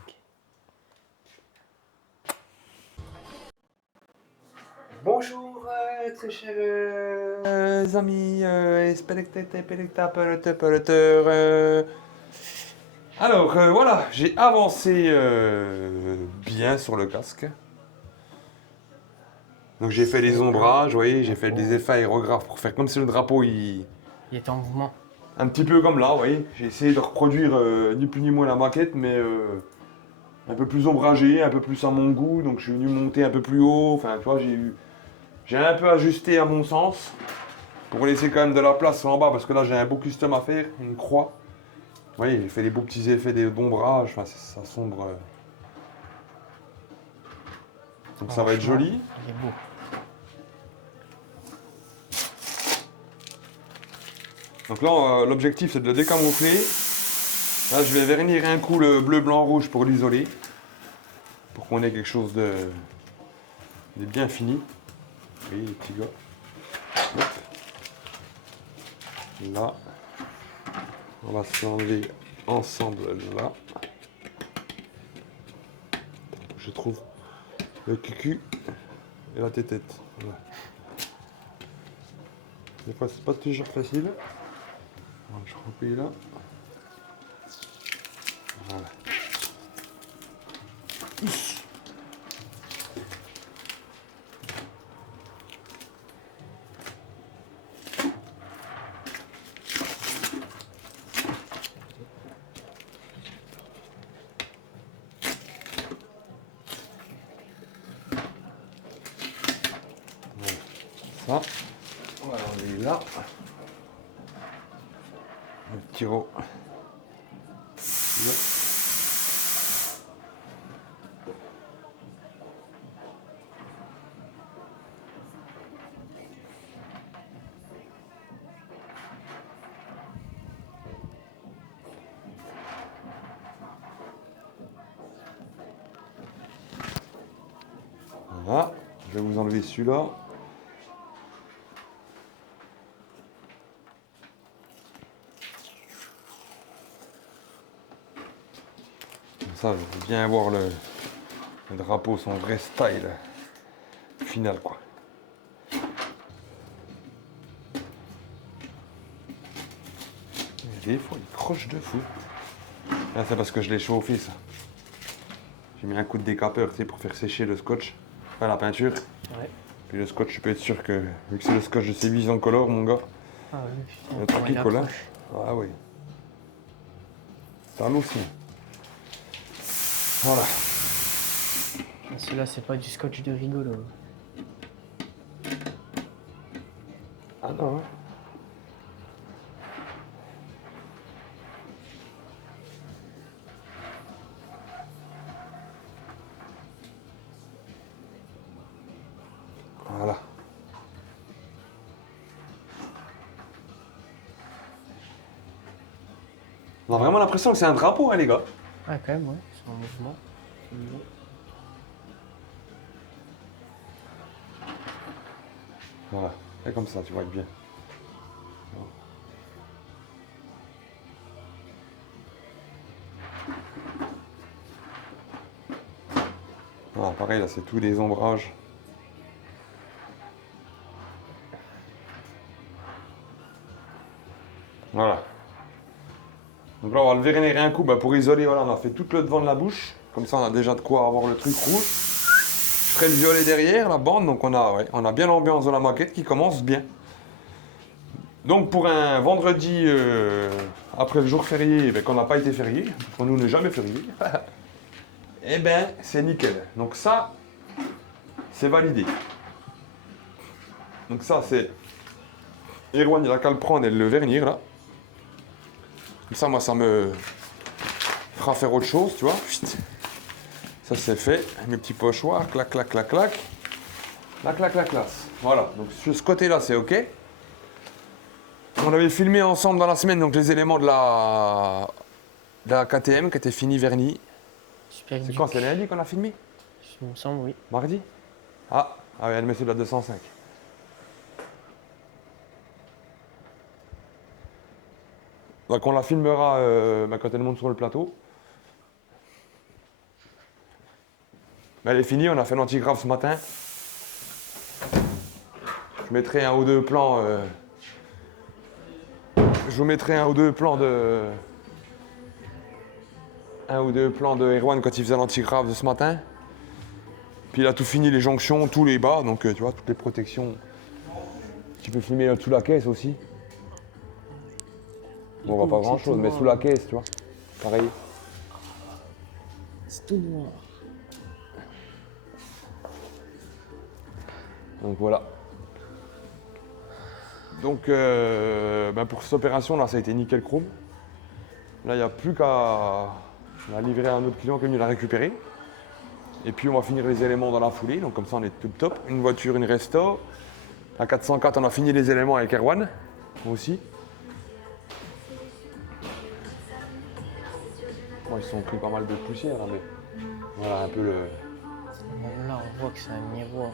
Bonjour, très chers amis, spectateurs. Alors voilà, j'ai avancé bien sur le casque. Donc j'ai fait les ombrages, vous voyez, j'ai fait des effets aérographes pour faire comme si le drapeau il est en mouvement. Un petit peu comme là, vous voyez. J'ai essayé de reproduire ni plus ni moins la maquette, mais un peu plus ombragé, un peu plus à mon goût. Donc je suis venu monter un peu plus haut. Enfin, tu vois, j'ai un peu ajusté à mon sens pour laisser quand même de la place en bas parce que là j'ai un beau custom à faire, une croix. Vous voyez, j'ai fait des beaux petits effets d'ombrage. Enfin, ça sombre. Donc ça va être joli. Il est beau. Donc là, l'objectif c'est de le décamoufler. Là, je vais vernir un coup le bleu, blanc, rouge pour l'isoler. Pour qu'on ait quelque chose de bien fini. Vous voyez les petits gars. Hop. Là. On va se l'enlever ensemble là. Je trouve le cucu et la tétette. Voilà. Des fois, c'est pas toujours facile. Alors, je replie là. Voilà. Ça, on va l'enlever là. Le tiro. Là. Voilà, je vais vous enlever celui-là. Ça, je veux bien avoir le drapeau, son vrai style final, quoi. Et des fois, il croche de fou. Là, c'est parce que je l'ai chauffé, ça. J'ai mis un coup de décapeur, tu sais, pour faire sécher le scotch, enfin la peinture. Ouais. Puis le scotch, tu peux être sûr que, vu que c'est le scotch de Vision Color, mon gars, Ah oui, putain. le truc qui il colle. accroche. Ah oui. C'est un aussi. Voilà. Ah, celui-là, c'est pas du scotch de rigolo. Ah non, hein. Voilà. On a vraiment l'impression que c'est un drapeau, hein, les gars. Ah, quand même, ouais. C'est un mouvement. Voilà, et comme ça, tu vois bien. Voilà, pareil, là, c'est tous les ombrages. Voilà. Donc là, on va le vernir un coup pour isoler. Voilà, on a fait tout le devant de la bouche. Comme ça, on a déjà de quoi avoir le truc rouge. Je ferai le violet derrière, la bande. Donc on a bien l'ambiance de la maquette qui commence bien. Donc pour un vendredi après le jour férié, qu'on n'a pas été férié, pour nous on n'est jamais férié, eh ben c'est nickel. Donc ça, c'est validé. Donc ça c'est... Erwan il a qu'à le prendre et le vernir là. Comme ça moi ça me fera faire autre chose, tu vois. Ça c'est fait, mes petits pochoirs, clac clac clac clac. La clac clac classe. Voilà, donc sur ce côté là c'est ok. On avait filmé ensemble dans la semaine donc les éléments de la KTM qui était fini verni. Super C'est quand? C'est lundi qu'on a filmé? Il me semble, oui. Mardi? Ah oui, elle met sur la 205. Donc on la filmera quand elle monte sur le plateau. Mais elle est finie, on a fait l'antigraphe ce matin. Je mettrai un ou deux plans. Je vous mettrai un ou deux plans de Erwan quand il faisait l'antigraphe de ce matin. Puis il a tout fini, les jonctions, tous les bas, donc tu vois, toutes les protections. Tu peux filmer sous la caisse aussi. Bon, on voit pas grand chose, mais sous la caisse, tu vois. Pareil. C'est tout noir. Donc voilà. Donc pour cette opération là, ça a été nickel chrome. Là, il n'y a plus qu'à la livrer à un autre client qui est venu la récupérer. Et puis on va finir les éléments dans la foulée, donc comme ça on est tout top. Une voiture, une resto. La 404, on a fini les éléments avec Erwan aussi. Bon, ils sont pris pas mal de poussière, hein, mais voilà un peu le... Là, on voit que c'est un miroir.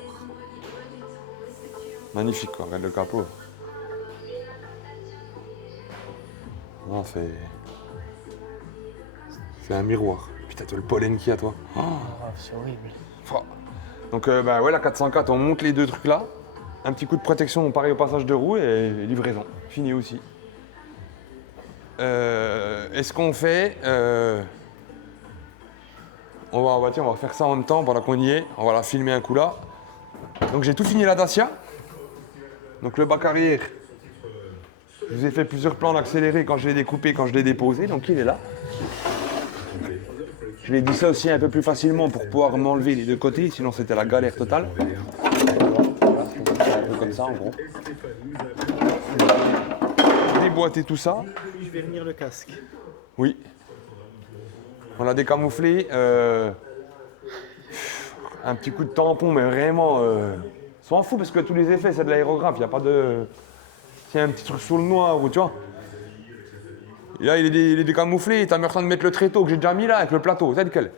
Magnifique quoi, regarde le capot. Non, c'est un miroir. Putain, tu vois le pollen qu'il y a, toi. Oh. Ah, c'est horrible. Donc, ouais, la 404, on monte les deux trucs là. Un petit coup de protection, pareil au passage de roue et livraison. Fini aussi. Est-ce qu'on fait on va faire ça en même temps pendant qu'on y est. On va la filmer un coup là. Donc, j'ai tout fini la Dacia. Donc, le bac arrière. Je vous ai fait plusieurs plans d'accéléré quand je l'ai découpé, quand je l'ai déposé, donc il est là. Je l'ai dissocié un peu plus facilement pour pouvoir m'enlever les deux côtés, sinon c'était la galère totale. Voilà, c'est un peu comme ça en gros. Déboîter tout ça. Je vais venir le casque. Oui. On a décamouflé. Un petit coup de tampon, mais vraiment... s'en fout parce que tous les effets c'est de l'aérographe, il n'y a pas de... S'il y a un petit truc sur le noir ou tu vois. Et là il est décamouflé, t'as besoin de mettre le tréteau que j'ai déjà mis là avec le plateau, c'est lequel?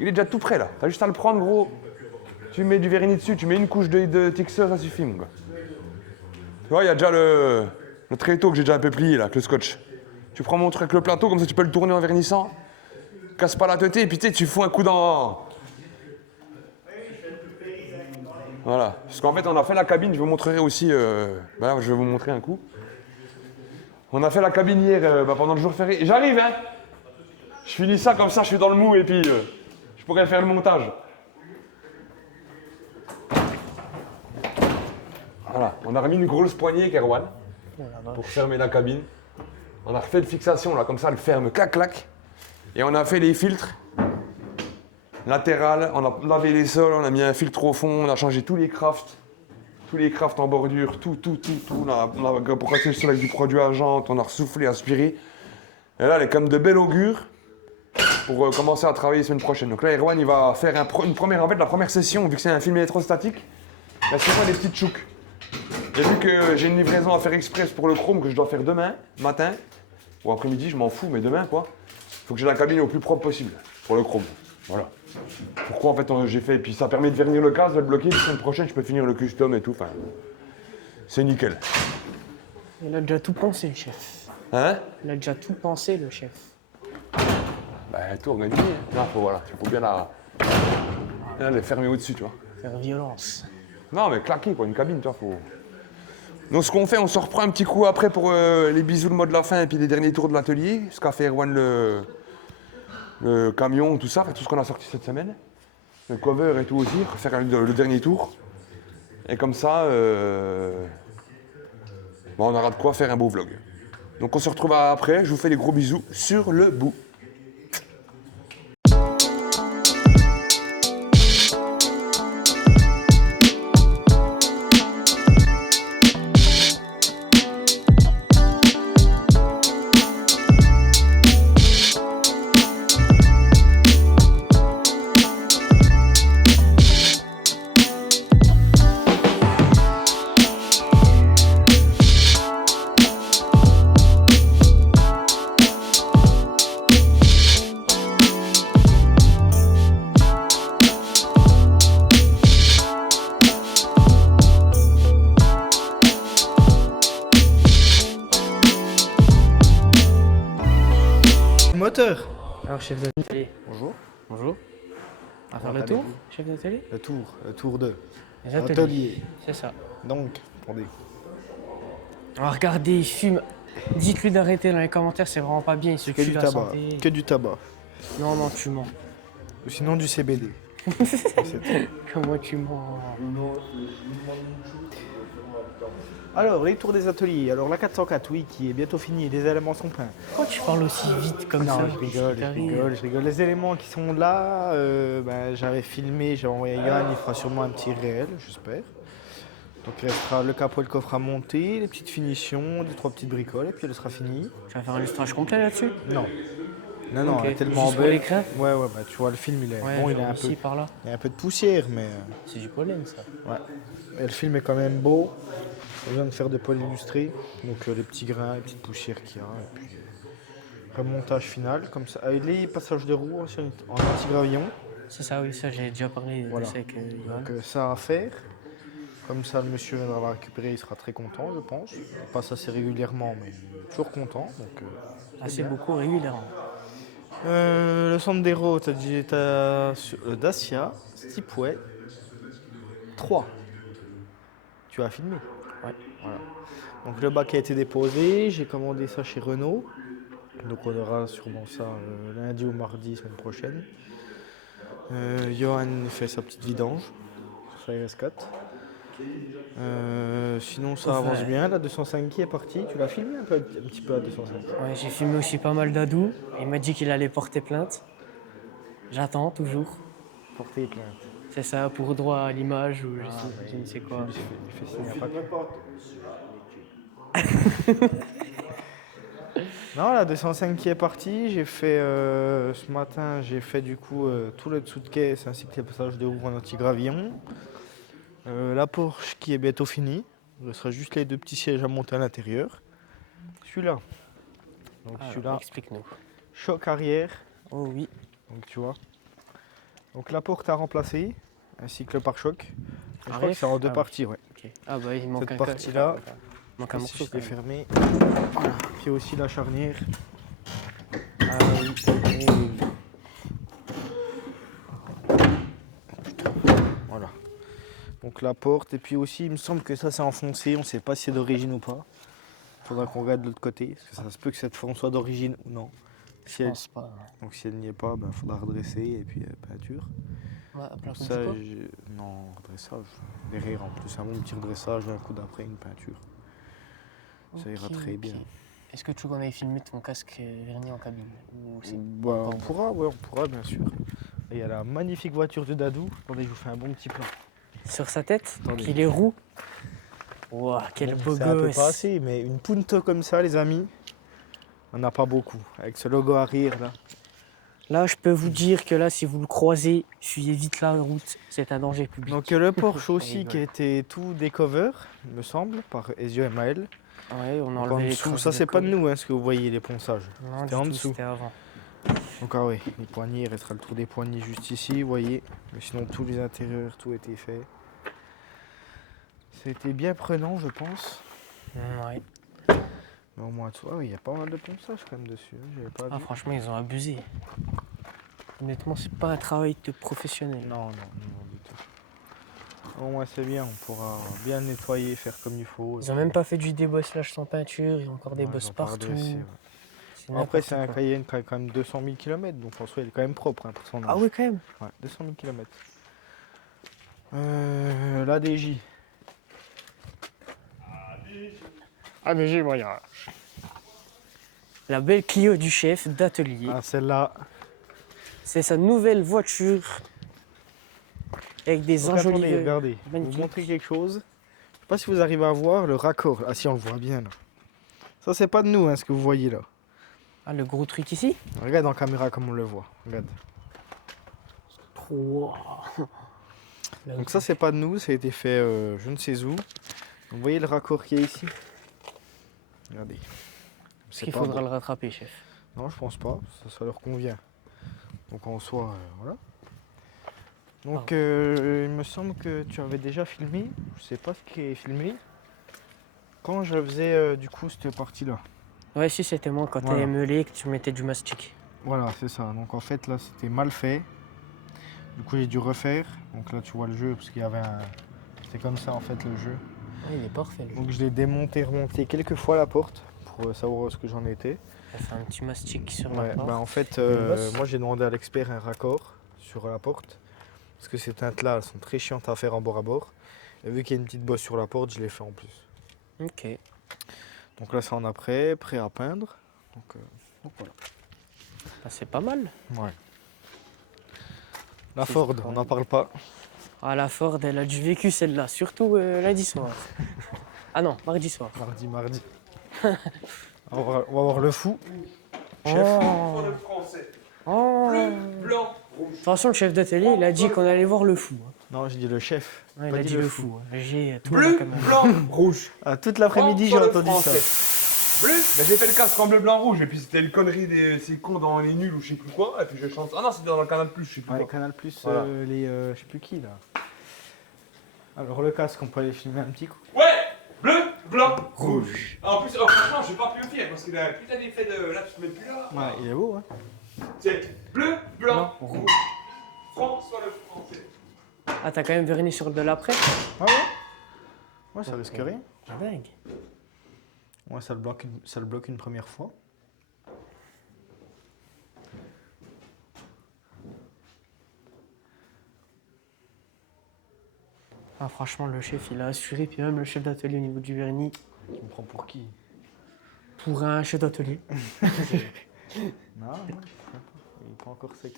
Il est déjà tout prêt là, t'as juste à le prendre gros. Tu mets du vernis dessus, tu mets une couche de texture, ça suffit mon gars. Tu vois, il y a déjà le tréteau que j'ai déjà un peu plié là, avec le scotch. Tu prends mon truc avec le plateau, comme ça tu peux le tourner en vernissant. Casse pas la tête et puis tu fous un coup dans... Voilà, parce qu'en fait on a fait la cabine, je vous montrerai aussi, je vais vous montrer un coup. On a fait la cabine hier pendant le jour férié. J'arrive hein. Je finis ça comme ça, je suis dans le mou et puis je pourrais faire le montage. Voilà, on a remis une grosse poignée avec Erwan pour fermer la cabine. On a refait de fixation là, comme ça elle ferme, clac clac. Et on a fait les filtres. Latéral, on a lavé les sols, on a mis un filtre au fond, on a changé tous les crafts en bordure, tout. On a brossé le sol avec du produit à jante, on a ressoufflé, aspiré. Et là, elle est comme de bel augure pour commencer à travailler la semaine prochaine. Donc là, Erwan, il va faire la première session, vu que c'est un film électrostatique, c'est pas des petites chouks. Et vu que j'ai une livraison à faire express pour le chrome que je dois faire demain matin, ou après-midi, je m'en fous, mais demain, quoi, faut que j'ai la cabine au plus propre possible pour le chrome. Voilà. Pourquoi en fait j'ai fait, et puis ça permet de vernir le casque, de le bloquer, la semaine prochaine, je peux finir le custom et tout, enfin, c'est nickel. Il a déjà tout pensé, le chef. Hein? Il a déjà tout pensé, le chef. Bah, tout organisé. Là, voilà, il faut bien la fermer au-dessus, tu vois. Faire violence. Non, mais claquer, quoi, une cabine, tu vois, faut... Donc, ce qu'on fait, on se reprend un petit coup après pour les bisous, le mot de la fin et puis les derniers tours de l'atelier, ce qu'a fait Erwan le camion, tout ça, enfin, tout ce qu'on a sorti cette semaine. Le cover et tout aussi, faire le dernier tour. Et comme ça, on aura de quoi faire un beau vlog. Donc, on se retrouve après, je vous fais des gros bisous sur le bout. Moteur. Alors, chef d'atelier. Bonjour. Bonjour. On va faire Comment le tour, allez-vous chef d'atelier? Le tour 2. Les ateliers. Atelier. C'est ça. Donc, attendez. Alors, regardez, il fume. Dites-lui d'arrêter dans les commentaires, c'est vraiment pas bien. Il se Que tue du la tabac. santé. Que du tabac. Non, non, tu mens. Ou sinon du CBD. Comment tu mens? Alors, les tours des ateliers. Alors, la 404, oui, qui est bientôt finie. Les éléments sont pleins. Pourquoi tu parles aussi vite comme ça? Non, je rigole. Les éléments qui sont là, j'avais filmé, j'ai envoyé à Yann, il fera sûrement un petit réel, j'espère. Donc il restera le capot et le coffre à monter, les petites finitions, 2-3 petites bricoles, et puis elle sera finie. Tu vas faire un lustrage complet là-dessus? Non. Non, Ok. elle est tellement Juste pour belle. l'écran? Ouais, bah tu vois, le film, il est bon, il est genre un ici, peu, par là. il y a un peu de poussière, mais C'est du pollen, ça. ouais. Et le film est quand même beau. Pas besoin de faire de poils illustrés, donc les petits grains, les petites poussières qu'il y a, et puis remontage final, comme ça. Avec les passages de roues en anti-gravillon. C'est ça, oui, ça, j'ai déjà parlé de Voilà. ça avec Johan. Donc ça à faire. Comme ça, le monsieur viendra la récupérer, il sera très content, je pense. Il passe assez régulièrement, mais toujours content. Donc, Assez beaucoup régulièrement. le Sandero, t'as dit, le Dacia, Stepway 3. Tu as filmé. Ouais. Voilà. Donc le bac a été déposé, j'ai commandé ça chez Renault. Donc on aura sûrement ça lundi ou mardi, semaine prochaine. Johan fait sa petite vidange sur sa RS4. Sinon ça avance bien, la 205 qui est partie, tu l'as filmé un petit peu la 205. Ouais, j'ai filmé aussi pas mal d'Adou. Il m'a dit qu'il allait porter plainte. J'attends toujours. Porter plainte. C'est ça, pour droit à l'image ou je ne sais quoi. Il fait signe, il y a pas Non, la 205 qui est partie, j'ai fait ce matin, j'ai fait du coup tout le dessous de caisse ainsi que les passages de roues en anti-gravillon. La Porsche qui est bientôt finie, il restera juste les 2 petits sièges à monter à l'intérieur. Celui-là, donc celui-là, Explique-nous. choc arrière, Oh oui. donc tu vois. Donc la porte à remplacer, ainsi que le pare-choc. Je crois que c'est en 2 parties, ouais. Ok. Ah bah il manque Cette un partie-là, il manque un ici, morceau. je quand l'ai même. fermé. Voilà. Puis aussi la charnière. Ah oui. oui. Voilà. Donc la porte, et puis aussi il me semble que ça c'est enfoncé, on ne sait pas si c'est d'origine ou pas. Il faudra qu'on regarde de l'autre côté, parce que ça se peut que cette forme soit d'origine ou non. Si Je elle, pense pas. donc si elle n'y est pas, il faudra redresser et puis peinture. Ouais, à plafond Ça, du quoi non, redressage. Derrière en plus, un bon petit redressage d'un coup d'après une peinture. Ça ira Ok, très ok. bien. Est-ce que tu veux qu'on aille filmer ton casque verni en cabine ou c'est Bah, pas on pourra bien sûr. Et il y a la magnifique voiture de Dadou. Attendez, je vous fais un bon petit plan. sur sa tête? Attendez. Qu'il est roux? Wow, quel beau C'est un peu gosse! pas assez, mais une Punto comme ça, les amis, on n'a pas beaucoup. Avec ce logo arrière là. Là, je peux vous dire que là, si vous le croisez, fuyez vite la route, c'est un danger public. Donc le Porsche aussi rigole. qui a été tout décover, il me semble, par Ezio et Maël. Ouais, on a Donc, en enlevé les dessous, traces ça c'est pas de colle. nous, hein, ce que vous voyez, les ponçages. Non, C'était du en tout, dessous. c'était avant. Donc ah oui, les poignées, il restera le trou des poignées juste ici, vous voyez. Mais sinon tous les intérieurs, tout a été fait. C'était bien prenant, je pense. Ouais. Mais au moins, oui, il y a pas mal de ponçage quand même dessus. Hein, j'avais pas Ah, vu. franchement, ils ont abusé. Honnêtement, c'est pas un travail de professionnel. Non, du tout. Au moins c'est bien, on pourra bien le nettoyer, faire comme il faut. Ils ont même pas fait du débosselage sans peinture, il y a encore des Ouais, bosses j'en parlais partout. aussi, ouais. C'est Après, n'importe c'est un quoi. Cayenne qui a quand même 200 000 km, donc en soi, il est quand même propre hein, pour son âge. Ah oui, quand même. Ouais, 200 000 km. L'ADJ. ADJ voyage. La belle Clio du chef d'atelier. Ah, celle-là. C'est sa nouvelle voiture avec des Donc, attendez, enjoliveurs. regardez, je vais vous magnifiques. montrer quelque chose. Je sais pas si vous arrivez à voir le raccord. Ah si, on le voit bien là. Ça, c'est pas de nous, hein, ce que vous voyez là. Ah, le gros truc ici. Regarde en caméra comme on le voit. Regarde. Wow. Donc ça, c'est pas de nous, ça a été fait je ne sais où. Vous voyez le raccord qui est ici. Regardez. Est-ce qu'il faudra le rattraper, chef? Non, je pense pas. Ça leur convient. Donc en soi, voilà. Donc il me semble que tu avais déjà filmé. Je sais pas ce qui est filmé. Quand je faisais du coup cette partie-là. Ouais, si, c'était moi quand Voilà. t'avais meulé que tu mettais du mastic. Voilà, c'est ça. Donc en fait là, c'était mal fait. Du coup, j'ai dû refaire. Donc là, tu vois le jeu parce qu'il y avait un. C'était comme ça en fait le jeu. Ouais, il est parfait. Le jeu. Donc je l'ai démonté, remonté quelques fois la porte pour savoir ce que j'en étais. Ça fait un petit mastic sur Ouais, la porte. bah en fait, bosse. moi j'ai demandé à l'expert un raccord sur la porte. Parce que ces teintes-là, elles sont très chiantes à faire en bord à bord. Et vu qu'il y a une petite bosse sur la porte, je l'ai fait en plus. Ok. Donc là, c'est en après, prêt à peindre. Donc voilà. Bah, c'est pas mal. Ouais. La C'est Ford, quand on même. n'en parle pas. Ah, la Ford, elle a du vécu celle-là, surtout lundi soir. Ah non, mardi soir. Mardi. on va voir le fou. Chef. Oh. le français. Oh. Bleu, blanc, De rouge. toute façon, le chef d'atelier, il a dit qu'on allait voir le fou. hein. Non, j'ai dit le chef. Ouais, il Pas a dit le fou. hein. J'ai tout Bleu, la caméra. blanc, rouge. Ah, toute l'après-midi, j'ai Sur le entendu ça. français. Bleu, mais j'ai fait le casque en bleu, blanc, rouge. Et puis c'était une connerie des ces cons dans les nuls ou je sais plus quoi. Et puis je chante. Ah non, c'était dans le canal plus, je sais plus Ouais, quoi. Canal Plus, Voilà. je sais plus qui là. Alors le casque, on peut aller filmer un petit coup. Ouais, bleu, blanc, rouge. Ah, en plus, franchement, j'ai pas pu le faire parce qu'il a un putain d'effet de. Là, tu te mets plus là. Ouais, il est beau, hein. C'est bleu, blanc, rouge. François le français. Ah, t'as quand même verni sur de l'après? Ah ouais. Ouais, ça risque rien. Dingue. Ouais, ça le bloque une première fois. Ah, franchement, le chef, il a assuré. Puis même le chef d'atelier au niveau du vernis. Tu me prends pour qui? Pour un chef d'atelier. Non, il est pas encore sec.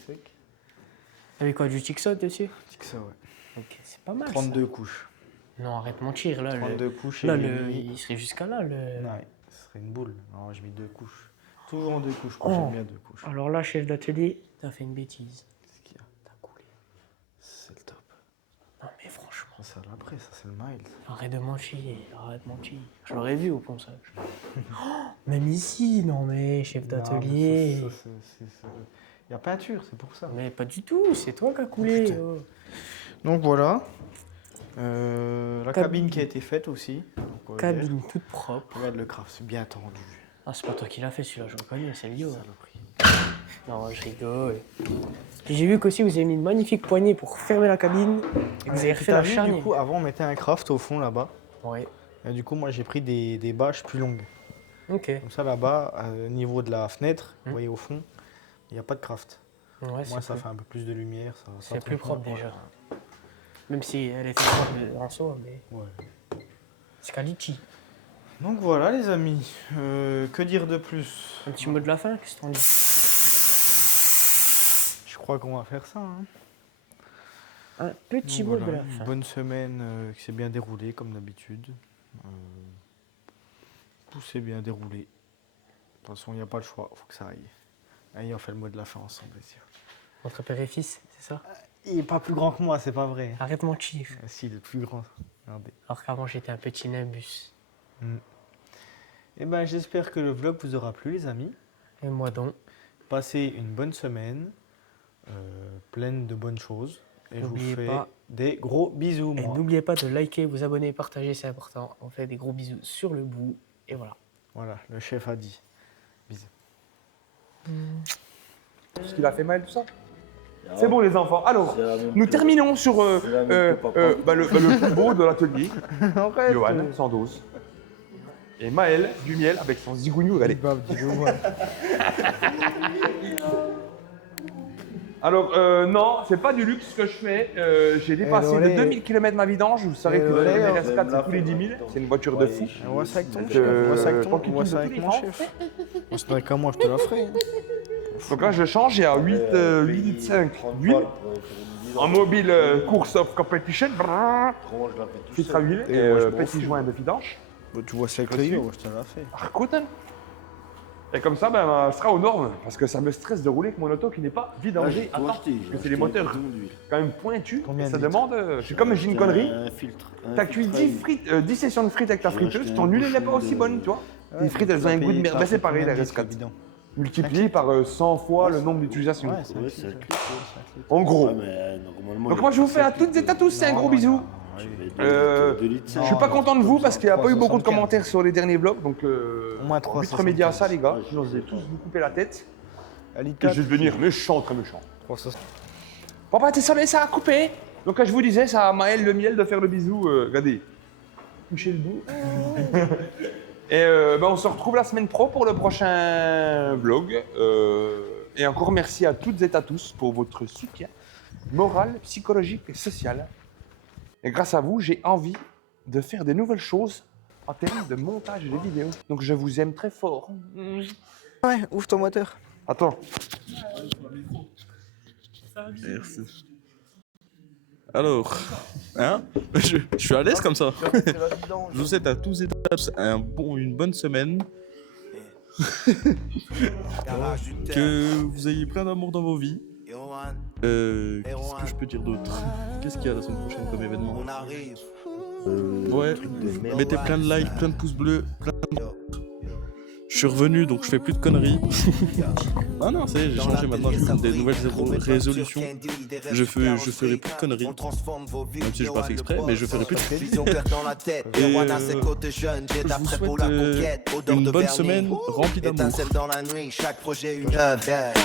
Avec quoi, du Tixot dessus? C'est que ça, ouais. Ok, c'est pas mal. 32 couches. Ça. Non, arrête de mentir. Là, 32 couches là et j'ai mis- il serait jusqu'à là. Ouais, ce serait une boule. Non, j'ai mis 2 couches. Toujours en 2 couches, Oh. j'aime bien 2 couches. Alors là, chef d'atelier, t'as fait une bêtise. Qu'est-ce qu'il y a? T'as coulé. C'est le top. Non, mais franchement. Ça, c'est l'après, ça, c'est le mild. Arrête de mentir. Arrête de mentir. Je l'aurais vu au ponçage. Oh, même ici, non, mais chef d'atelier. Il y a peinture, c'est pour ça. Mais pas du tout, c'est toi qui as coulé. putain. Oh. Donc voilà. La Cab- cabine qui a été faite aussi. Donc, Cabine toute propre. Regarde le craft, c'est bien tendu. Ah, c'est pas toi qui l'as fait celui-là, je reconnais, c'est Lio. Saloperie. Non, je rigole. Puis j'ai vu qu'aussi vous avez mis une magnifique poignée pour fermer la cabine et que vous avez refait la charnière. Du coup, avant, on mettait un craft au fond là-bas. Ouais, Et du coup, moi, j'ai pris des bâches plus longues. ok. Comme ça, là-bas, au niveau de la fenêtre, vous voyez au fond, il n'y a pas de craft. Ouais, Moi, c'est ça plus, fait un peu plus de lumière. c'est plus propre déjà. Même si elle était propre en soi, mais Ouais. c'est quality. Donc voilà, les amis. Que dire de plus? Un petit mot de la fin, qu'est-ce que t'en dis? Je crois qu'on va faire ça. Hein. Un petit Donc mot voilà, de la une fin. bonne semaine qui s'est bien déroulée, comme d'habitude. Tout s'est bien déroulé. De toute façon, il n'y a pas le choix, il faut que ça aille. Allez, on fait le mot de la fin ensemble, les yeux. Entre père et fils, c'est ça? Il n'est pas plus grand que moi, c'est pas vrai. Arrête de mentir. Ah, si, il est plus grand. Regardez. Alors qu'avant j'étais un petit nimbus. Eh ben, j'espère que le vlog vous aura plu, les amis. Et moi donc. Passez une bonne semaine, pleine de bonnes choses. Et je vous N'oubliez fais pas. des gros bisous, Et moi. n'oubliez pas de liker, vous abonner, partager, c'est important. On fait des gros bisous sur le bout. Et voilà. Voilà, le chef a dit. Bisous. Ce qu'il a fait mal, tout ça. C'est bon les enfants. Alors, nous terminons sur le plus beau de l'atelier. Johan, 112. Et Maël, du miel, avec son zigougnou, regardez. Alors, non, c'est pas du luxe ce que je fais. J'ai dépassé de 2000 km ma vidange. Vous savez que le RS4, c'est tous les 10 000. C'est une voiture de fou. On voit ça avec ton Donc, chef. On voit ça avec je crois ton qu'il on voit touche ça tous avec les mon francs. chef. Moi, c'est pas comme moi, je te la ferai. Donc là, je change, j'ai à 8,5 d'huile. En mobile course of competition. Filtre à huile et petit joint de vidange. Tu vois ça avec le yo, je te la fais. Rakuten. Et comme ça, ben, elle sera aux normes. Parce que ça me stresse de rouler avec mon auto qui n'est pas vidangé à temps. Parce que c'est des moteurs quand même pointus. Combien Et ça de litres demande. C'est comme j'ai une connerie. Un filtre. T'as cuit 10 sessions de frites avec ta friteuse, ton huile elle n'est pas aussi bonne, tu vois. Les frites elles ont un goût de merde. Ben, c'est pareil, la RS4. Multiplié par 100 fois le nombre d'utilisations. Ouais, Ouais, 5 litres. En gros. Ouais, mais normalement, Donc moi je vous fais à toutes et à tous c'est un gros bisou. Je suis pas content de vous parce qu'il n'y a pas eu beaucoup de commentaires sur les derniers vlogs, donc Au moins 3. vite remédier à ça les gars, sinon vous allez tous vous couper la tête. Et je vais devenir méchant, très méchant. Bon bah t'es savez, ça a coupé. Donc quand je vous disais, ça a Maël le miel de faire le bisou, regardez. Touchez le bout. Et ben, on se retrouve la semaine pro pour le prochain vlog. Et encore merci à toutes et à tous pour votre soutien moral, psychologique et social. Et grâce à vous, j'ai envie de faire des nouvelles choses en termes de montage de vidéos. Donc je vous aime très fort. Ouais, ouvre ton moteur. Attends. Merci. Alors, hein je suis à l'aise comme ça. Je vous souhaite à tous et à tous une bonne semaine. Que vous ayez plein d'amour dans vos vies. Qu'est-ce que je peux dire d'autre? Qu'est-ce qu'il y a la semaine prochaine comme événement? Ouais, mettez plein de likes, plein de pouces bleus, plein de... Je suis revenu donc je fais plus de conneries. Ah non, ça y est, j'ai changé maintenant, je fais des nouvelles résolutions. Je ferai plus de conneries. Même si je pas fait exprès, mais je ferai plus de conneries. Et je vous souhaite une bonne semaine remplie d'amour.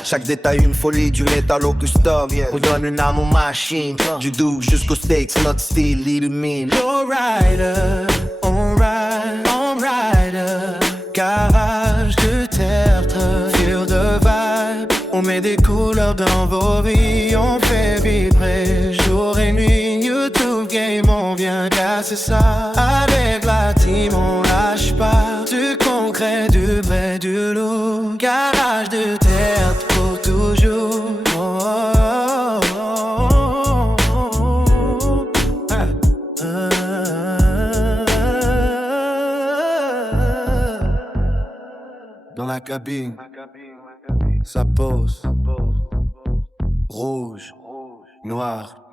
Chaque détail une folie du métal au custom. On donne une âme aux machines. Du doux jusqu'au steak, notre style illumine. Rider, on rider. Garage de tertre, feel de vibe. On met des couleurs dans vos vies, on fait vibrer jour et nuit. YouTube Game, on vient casser ça. Avec la team, on lâche pas. Du concret, du vrai, du lourd. Garage de tertre pour toujours. Oh, oh, oh, oh, oh. Dans la cabine, ça pose. Rouge, noir.